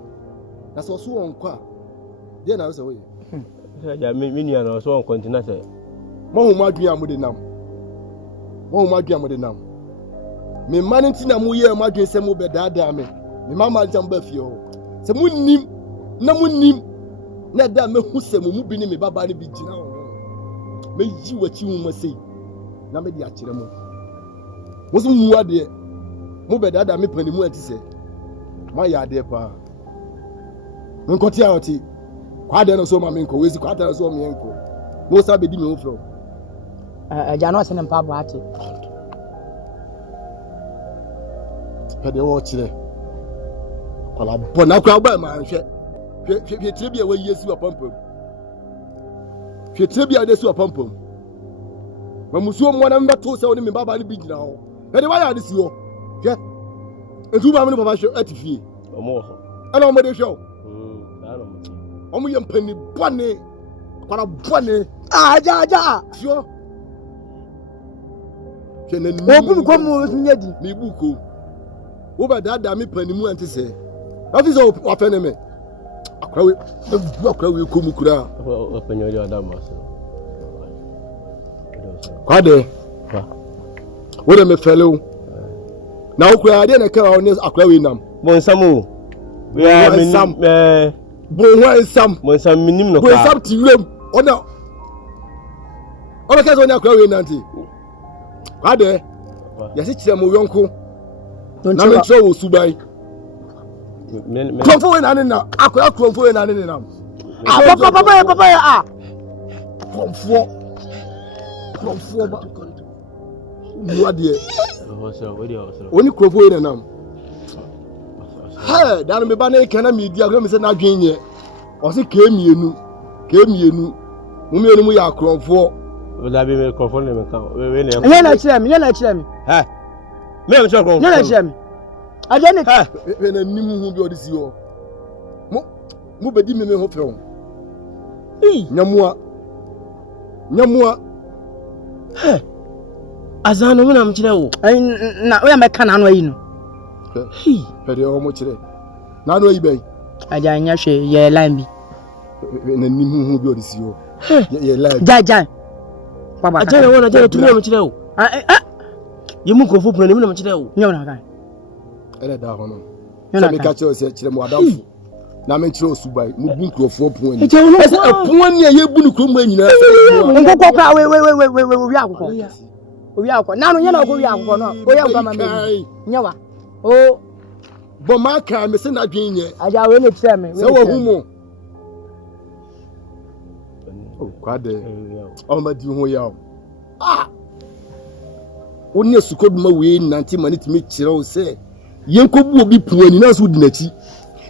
Na so so wonko a. Dia na so we. Ja me ni na so wonko ntina say. Mo hu ma dua mo de nam. Me manenti na mu ye ma dwen se mu be daada me. Me mama jam ba fie ho. Se mu nim na da me hu se mu bi ni me baba ni bi gina ho. Me yi wachi hu masei. Na me di a kire mu. Mo so mu ade. Mu be daada me pani mu anti se. Ma ya ade pa. Me nkoti a oti. Kwa de no so ma me nko wezi kwa ta so me nko. Mo sa be di me ho fro. Jano se ne mpa bo ate. Pede wo chire. Kwala bona kwa ba ma hwe. Hwe tire wa Yesu apampam. Hwe tire bia de su apampam. Ma musuo mo na mbeto se woni me baba ni bi gina ho. Pede wa ya de si ho. Hwe. Entu ba me ni baba hwe atifie. Omo ho. Ana omo de hwe o. Dalo mo. Omo ye mpani bone. Kwala bone. Aja. Hwe. Obu ko mu nyedi. Mi buko. Wo ba dada mi panimu anti se. Office of afene me. Akrawe ko mu kura. Openyo de adama so. Kwade. Wo de me fele. Na wo kura de na ka o ne akrawe nam. Bon samu. We are Sam. Bon Sam. Bon Sam minim no ka. Bon Sam ti wem. Ona ka zo ne akrawe nanti. Kwade. Yesi kire mo yonko. Na me tro wo subai. Konfo we na ne na akoya konfo we na ne na. Papa ya. Konfo ba. Nuade. Oni konfo we na nam. Ha, dan me ba na kana media ko me se na dwenye. O se ke mienu. Mu mienu mu ya konfo. Oda bi me konfo le me kan. We na. Nye na kire mi. Ha. Me am sure konfo. Nye na kire mi. Aje ni. Ha, we na nimu hu bi odisi ho. Mu bedi me ho fro. Nyamua. Ha. Azano muna mchireo. Na oya meka na anu ayi no. Pede o mo chire. Na anu ayi bai. Aja nya hwe ye line bi. Na nimu hu bi odisi o. Ye line. Jai. Baba. Aja wona aja tumi mchireo. Yemu ko fupuna ni muna mchireo. Nya wona kan. Ele da ho no. Se me ka che se chire mo adamfo. Na me chire osubai, mu bu nkrofo pon ani. Ese pon ani ye bu nkro mu anyina se. Nkoko kwa we wi akoko. Owi akoko. Na no nya na ko wi akoko no. O ya gwa ma me. Nya wa. O bo ma ka me se na dwen nye. Aja we ne tire me. Se wo hu mo. O kwade. O ma di ho ya o. Woni sukoduma we nanti mani timi chire o se. Yenkobu obi puani na so di nachi.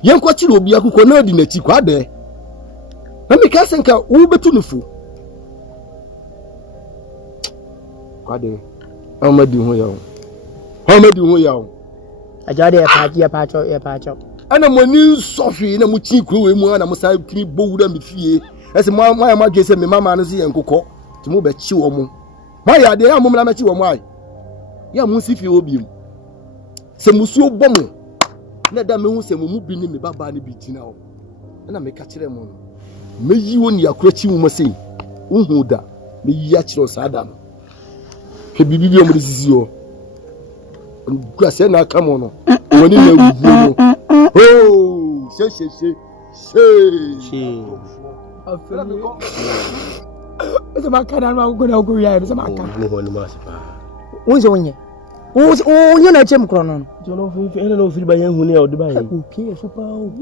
Yenko chire obi akoko na di nachi kwade. Na me ka senka wo betu nufu. Kwade. Amadi ho ya o. Amadi ho ya o. Aja de ya pacho. Ana moni sofi na mu chi kuro we mu na musa timi bowura me fie. Ese mo ya ma gese me mama no se yenkoko. Ti mo be chi wo mu. Ma ya de ya mo mla ma chi wo mu ai. Ya mu si fie obi mu. Se musuo bomo na da me hu se mu bi ni me baba ni bi tina o na me ka kire mo no me yi woni akurachi mu masei uhu da me yi akire sa da no ke bibi o mu sisi o gua se na aka mo no woni na wu no oh she ese makana ma go na go ya ese makana Mo ni ma sipa. Wonse wonye o na chem kro no Jolo fu ene no firi ba yan hu ne o de ba yan. o pie so pa o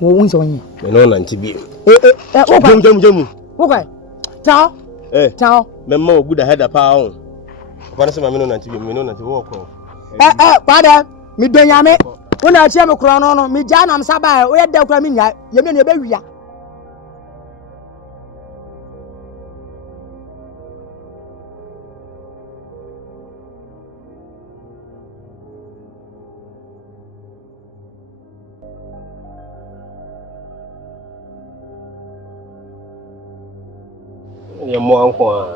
wonse wonye Me no na nti bi. o kwa Jemu. o kwa tao tao Me ma oguda header pa on. Kwa na se ma me no na nti bi, me no na nti wo ko. Kwada mi benyame wona chem kro no mi ja na msa ba o ye da kra mi nya ye me ne be wia Ya mo anko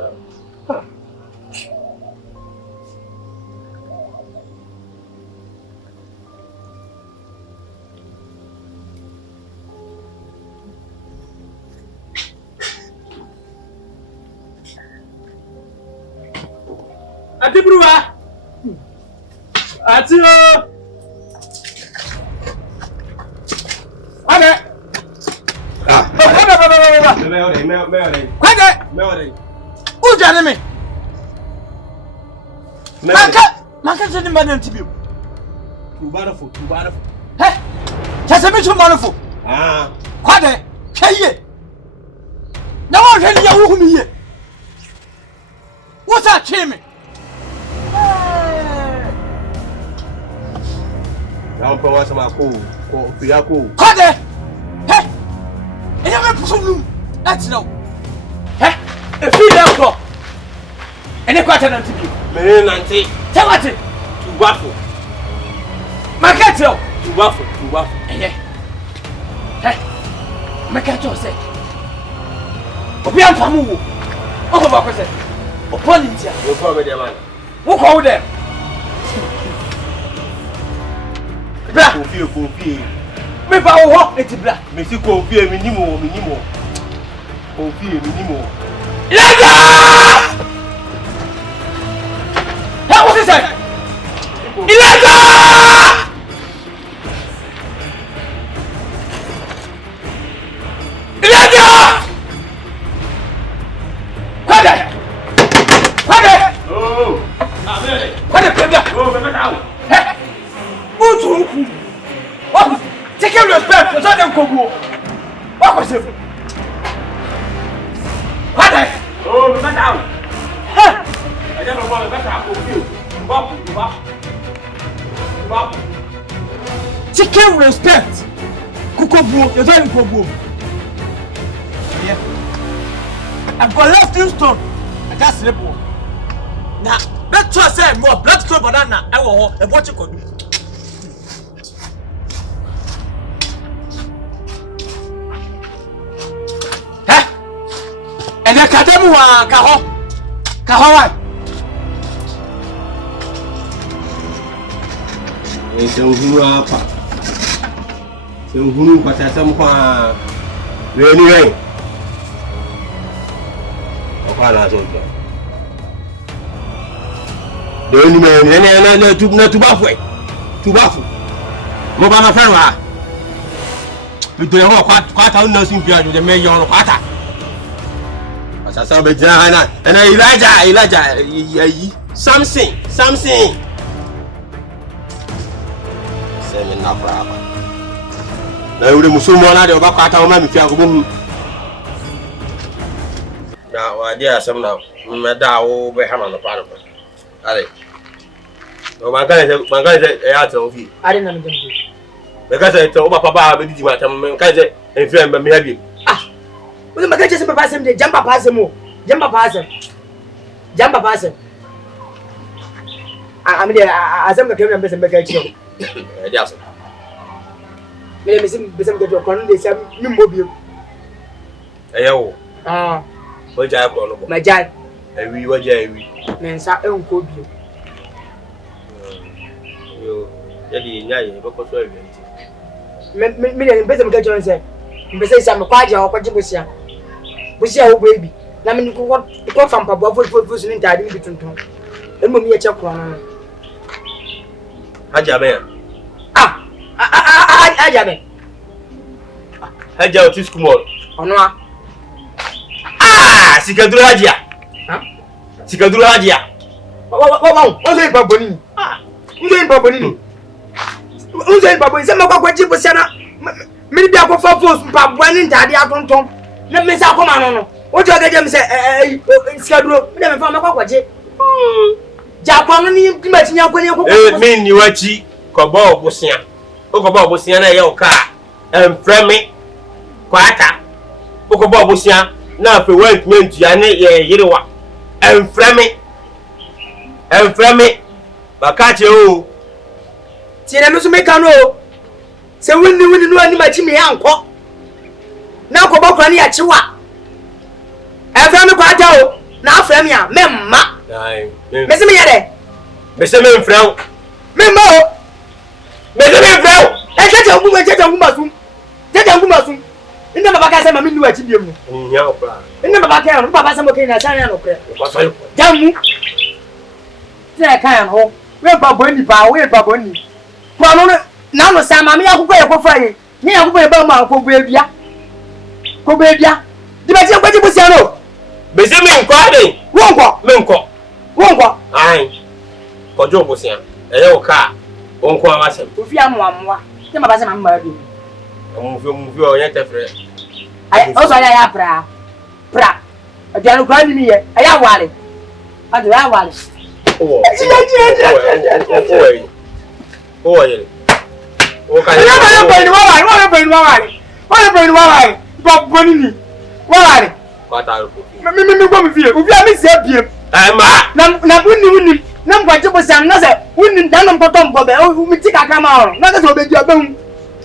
Atibruwa. Atiro. Ade. Me. Kwade. Uja ne me. Maka je ni mbana ntibio. Tubarafo. He. Chase mi chumarafo. Kwade. Keye. Na wo hwe ni ya wo hu mi ye. Wo sa cheme. Now promise sama ko fiya ko. Kwade. He. Eya me pusum. That's now. He. E fi dem ko. Ene kwata na ntibio. Me nanti. Tawate. Tubafo. Market yo. Tubafo. Eye. He. Market yo say. Obi am famu wo. O ko ba ko say. Opon ntia. Yo ko me de man. Wo ko wo dem. Bra. Kofi. Me ba wo ho eti bra. Me si kofi mi nimo. Kofi mi nimo. Ilaga! Ha wo say? Ilaga! Ilaga! Kwade! Oh! Amele. Kwade pega. Oh, me meta. He. Utu. What? Take your respect. So dem kogu. What was it? Kwade. Oh, me meta. Ha. I don't want to meta kofi. Tubafo. Take your respect. Kukobu. You don't kogu. Yeah. I've got left in stone. I just sleep one. Now, let's try say more blood stone banana. I will hold. What you could do? And the academy wa kaho wa ese uhuru apa se uhuru kwatasam kwa reni ren okala soja doni me na tubafu mo ba ma fẹ́ wa bido ya ho kwata na sin bia jo de me yo kwata asasa be jana na Elijah yi Samson semi na brava na yule musumo na de ba kwata o ma mi fi agobo hu na wa dia asem na me da wo be hama no pa no ale no mangale ya ta ofi are na me dem me ka se to ba papa be di ma tam me ka se enfie me me habi Ule magaje se papa sem de jamba pasem ami de azam ka kemna mbese mbeka chiro dia so me mesim besem ke do kono de sam mimbo bi eyo o ja ko no bo ma ja ewi wo ja ewi mensa enko bi yo yadi nyaye be ko so ewi nti me de besem ke chiro se mbese sam kwa ja ko jibusia busia wo baby na me ko fam pa bo fo so ni ntade bi tonton emo mi e che kro no haja be haja be haja o tisku mo ono sikaduru haja sikaduru haja o so ipa boni o so ipa boni se me kwa jibo se na me bi akwa fo pa bo ni ntade atonton na me sa akoma no o jo gaje me se sikaduru me me fa me kwa je Jakwa no ni matinya kwani ko me ni wachi ko ba obusia o ko ba obusia na ye o ka enfreme kwata o ko ba obusia na afi wentment ya ne ye yirewa enfreme bakache o ti na me so me ka no se wini no ani machi me anko na ko ba kwani ya chiwa enfreme kwata o na afreme ya memma Mese me yere. Mese me mfrau. Memba o. Mese me mfrau. Tete nguma sum. Inde baba ka se ma mi ni wachi biem no. Nya okra. Inde baba ka no baba se mo ke na san ya no kre. Ko so yo. Jamu. Tete kan ho. We babo ni ba, we babo ni. Kwa no na no sa ma mi akukọ ye ko fa ye. Ni akukọ ye ba ma ko bebia. Di ba ti ko ti busia no. Mese me nko ade. Wo nko. Ai. Kojo busia. Eye o ka. O nko awasem. Ofi amwa. Te ma ba se ma mma bi. Mu o yen tefre. Ai o so ya pra. Adianu kwa ni ye. Aya wale. Adu ya wale. Oh. Oh ye. O ka ye. Wa Ba ni. Wa Kwata ro. Me go mi fie. Ofi ami se biem. Ma. Na wuni. Na mgbaje bo sam na se wuni na no mpoto mpobe. O mi ti kaka ma oro. Na se obe di abam.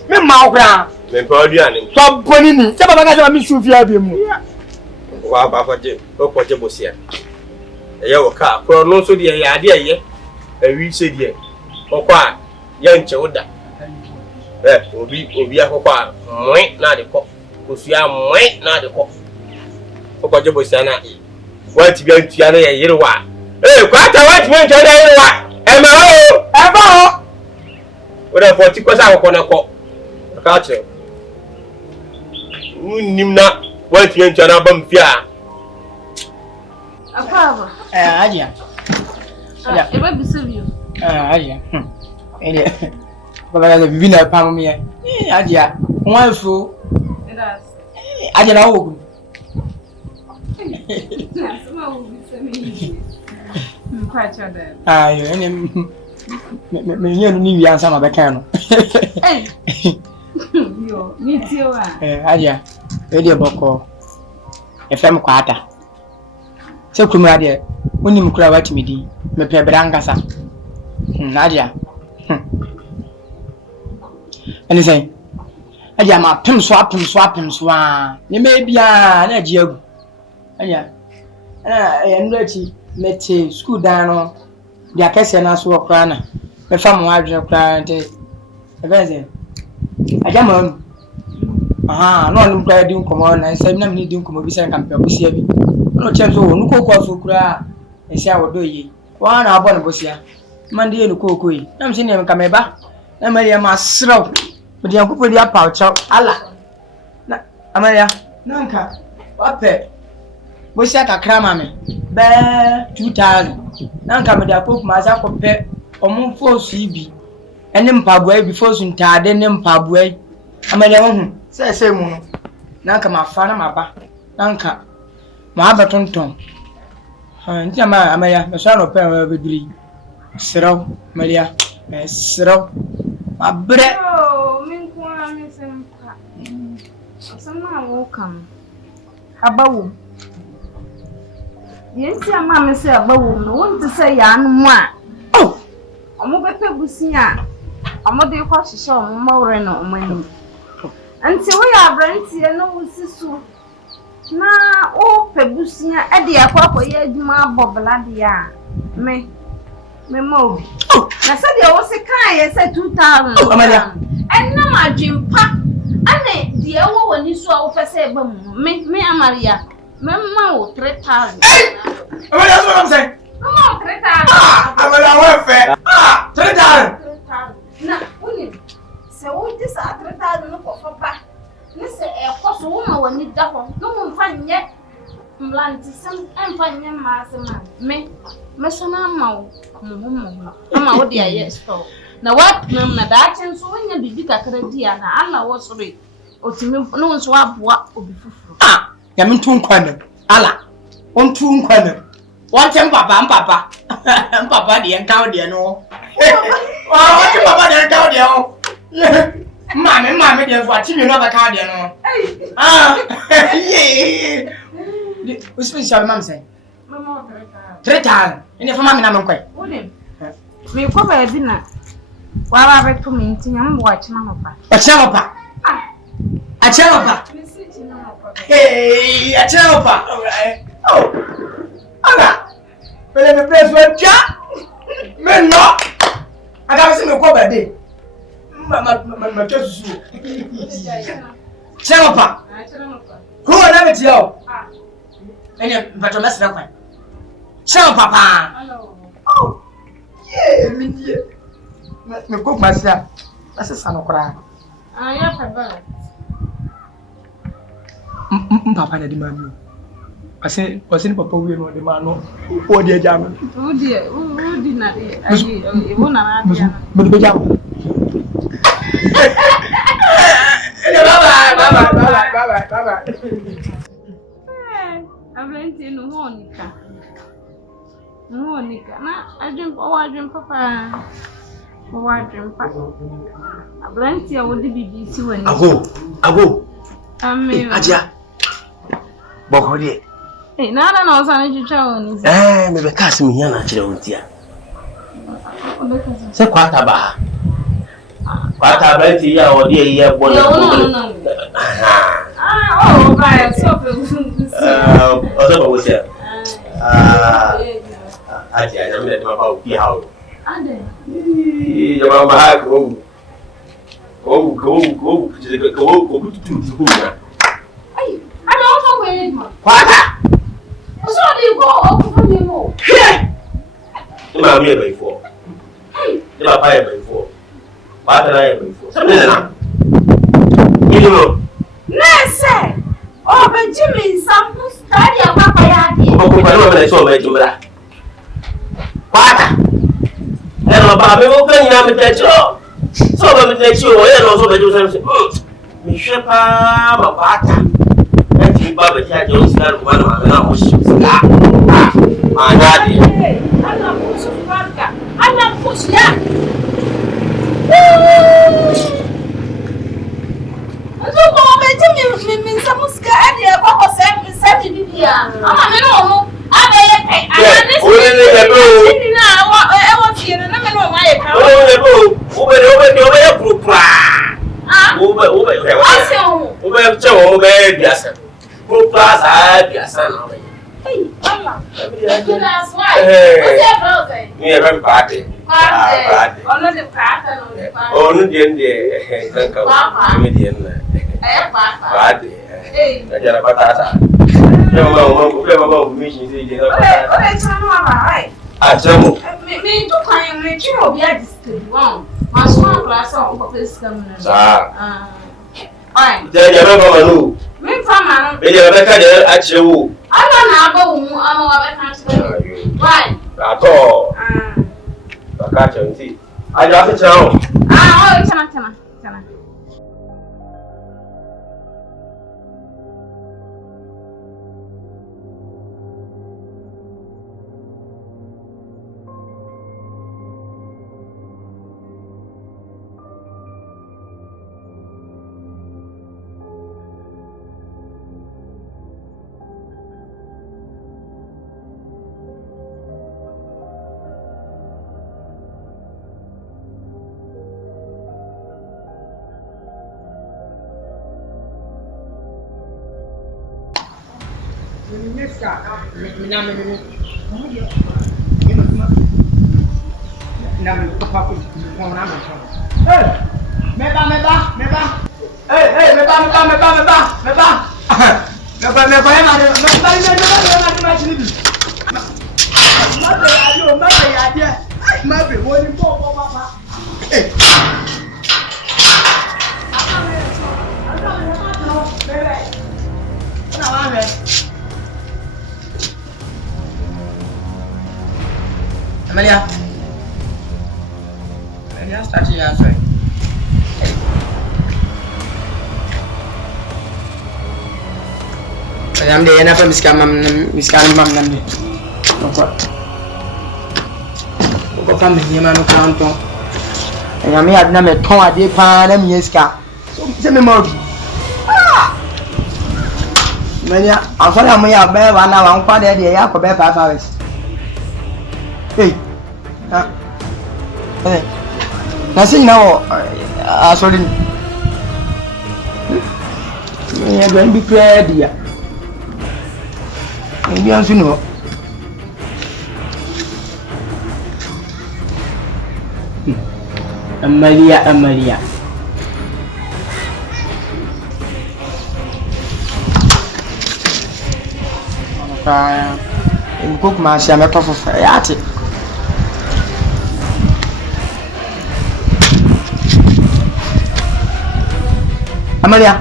Me ma okra. Me pa aduane. Ba boni ni. Se baba ka se mi su fie abiem. Wa ba kwaje. O kwaje bo sia. Eye wo ka. Pro no so de ye ade eye. Awi se de. Okwa ye nche oda. Obi akokwa mwe na de ko. Osua mwe na de ko. O kwaje bo sia na. What you going to a year? Quite a white man to Emma. What a 40 was our corner call. Culture. Nimna, what you to an album fear? Aja. It will be you. Aja. Baba ga bibi na pam me. Aja. Won afu. Aja na wo. Ayo, me nyenu ni wi ansa ma be kan no. Yo, ni ti o a. Aja. E de boko. E fem kwata. Se kumra de, woni mkura watimi di, me pe brangasa. Aja. Ani say. Aja ma pem so a. Ni me bia na aji agu. Anya. Ndo echi mete school dan no dia kese na so okra na. me fa mo adwene kra nte e be ze aja mam aha no no kra di nkomo na se na me di nkomo bi se nka bosia bi no chenzo no kokko afo kra e se awodo yi wa na abo no bosia mande ye no kokko yi na me se ne nka me ba na Maria ma sraw me di akopodi apa chaw ala na Amaria nanka wape bosia kakra ma me be 2000 nanka me di akop ma za kope omo force bi ene mpaboa bi force ntade ne mpaboa Amaria ho se mu no nanka ma fa na ma ba nanka ma ba tonton nti ama Amaria me so no pe be duri sraw Maria sraw abre min ko ami sempa sama wo kam abawo yenti ama me se abawo no wonte se ya anu mu a omo bepe busia omo de kwa hihye omo mawre no omani anti wo ya abranti no wusisu na o pebusia e de akwa ye adwuma bobla de a me mo na se de wo se kan ye se 2000 Amalia enna ma dwempa ane de wo wani so a wo pese ba mu me Amalia me ma wo 3000 Amalia so am say ma 3000 Amalia wo fe 3000 na uni se wo ti sa 3000 no ko fa ba ni se e ko so wo ma wani da ho no mo fa nye mlanti sam en fa nye ma se ma me so na ma wo ama wo de aye store na what na da chen so wonya bibi kakra dia na Allah wo sore otimi no so aboa obi fufuru ya min tun kwana ala on tun kwana won tem papa de en kawo de no won tem papa de en kawo de o mame de fo atimi no ba kawo de no ye special mam say mama 3000 ene fa mame na men kwai woni me ko ba bi na wara beto me ntinya mbo achina no pa achema pa hey achema pa oh aga pele me place wa me no aga se me ko ba de ma tesusu achema pa ko na me ti o ene bato mesra kwa achema papa oh yeah me die me ko masia asa no kra ya papa papa na di mami ase ni papa wi no di mano o di jam udi na ai wo na na dia mo di jam bye Ablenti no honika na adwen papa Ablenti a wodi BBC wani ago amen aja bokodi na osane chicha woni me be kasi mi yana kire wontia se kwata Ablenti ya odi ya bo no ba so pe ozo ba wosia aja ya me de ma ba uki hawo ade jamaa mahali ko tutu ai ana ofa kwenye ma kwata so di go okufanye mo ma mi e baifo ni papa e baifo kwata na e baifo sabe na minimo nese o benjamin samu study papa yake ko kwa na so ma jumla kwata eno ba me mo kan ina me techo so ba me techo o ye no so be jo se mi shepa ma kwata enti ba be ja jo sar ko na na o shi sa ma na di ana pusu barka ana pusu ya azu ko benjamin min samu ska ade ko ko se bibia ama me no mo abe ye pe ana ne se na wa fie na me no ma ye ka ube ya propra ube aso ube chewo ube biasa propra sa biasa na hey mama kina swai Eh. what's your brother ni e ben party Oh, no, dear, come again. Bad. I got a patata. No, mission. I tell you, me to find me, you will be at this one. My small class of this coming. Fine. Tell your mama, me from my Rebecca at you. I don't know. I'm why? At all. I catch and see. I got it now. Ah, oh, Tana. Amelia, start your answer. I'm the enough of Miss Cameron, Mamma. Go from the human account. And I may have never told a dear pan and yes, car. So, send me more. Amelia, I'm sorry, I'm here, bear one hour, I'm quite a day, I'll go back 5 hours. Hey, nasi now, sorry. We are going to be prepared here. Maybe I should know. Amalia. In cook my shame for Fayati. Amalia.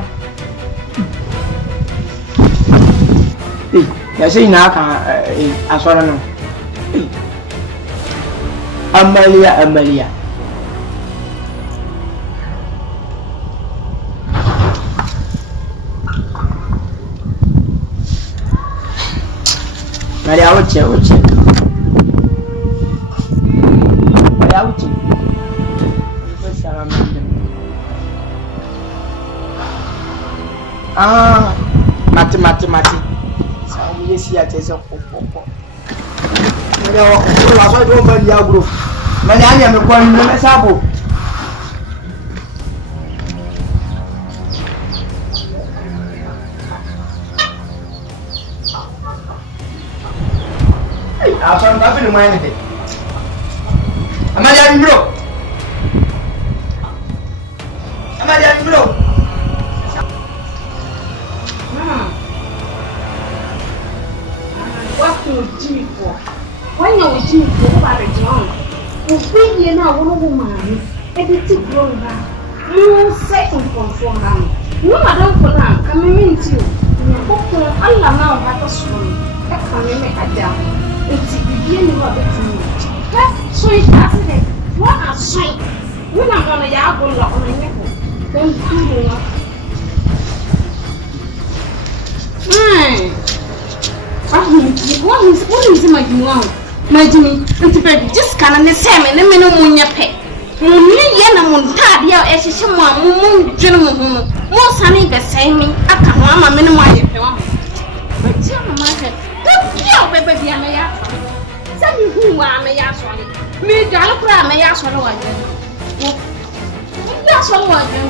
Hey, say now I saw no. Amalia. Maria, what's Mati. So we see at a popo. I don't know the group. I am a calling them as Abu. I found nothing in my head. Am I having broke? What to do for? When you're with you, over the ground, you bring you now, one woman, everything grown back. You second from her. No, Madame Conan, come into you. You book to Allah now, like a swoon. That can make a down. It's the beginning of it. So it's accident. What a sight. When I'm on a yard, on my neck. Don't do it. What is my long? My Jimmy, and just can't understand and let me know when you pay. Montadia, as you moon, gentlemen, more sunny the same. I can't want my minimum. But tell my market, don't yell, baby, I may ask. Tell me who I may ask on it. Me, Galapra may ask what I do. That's all I do.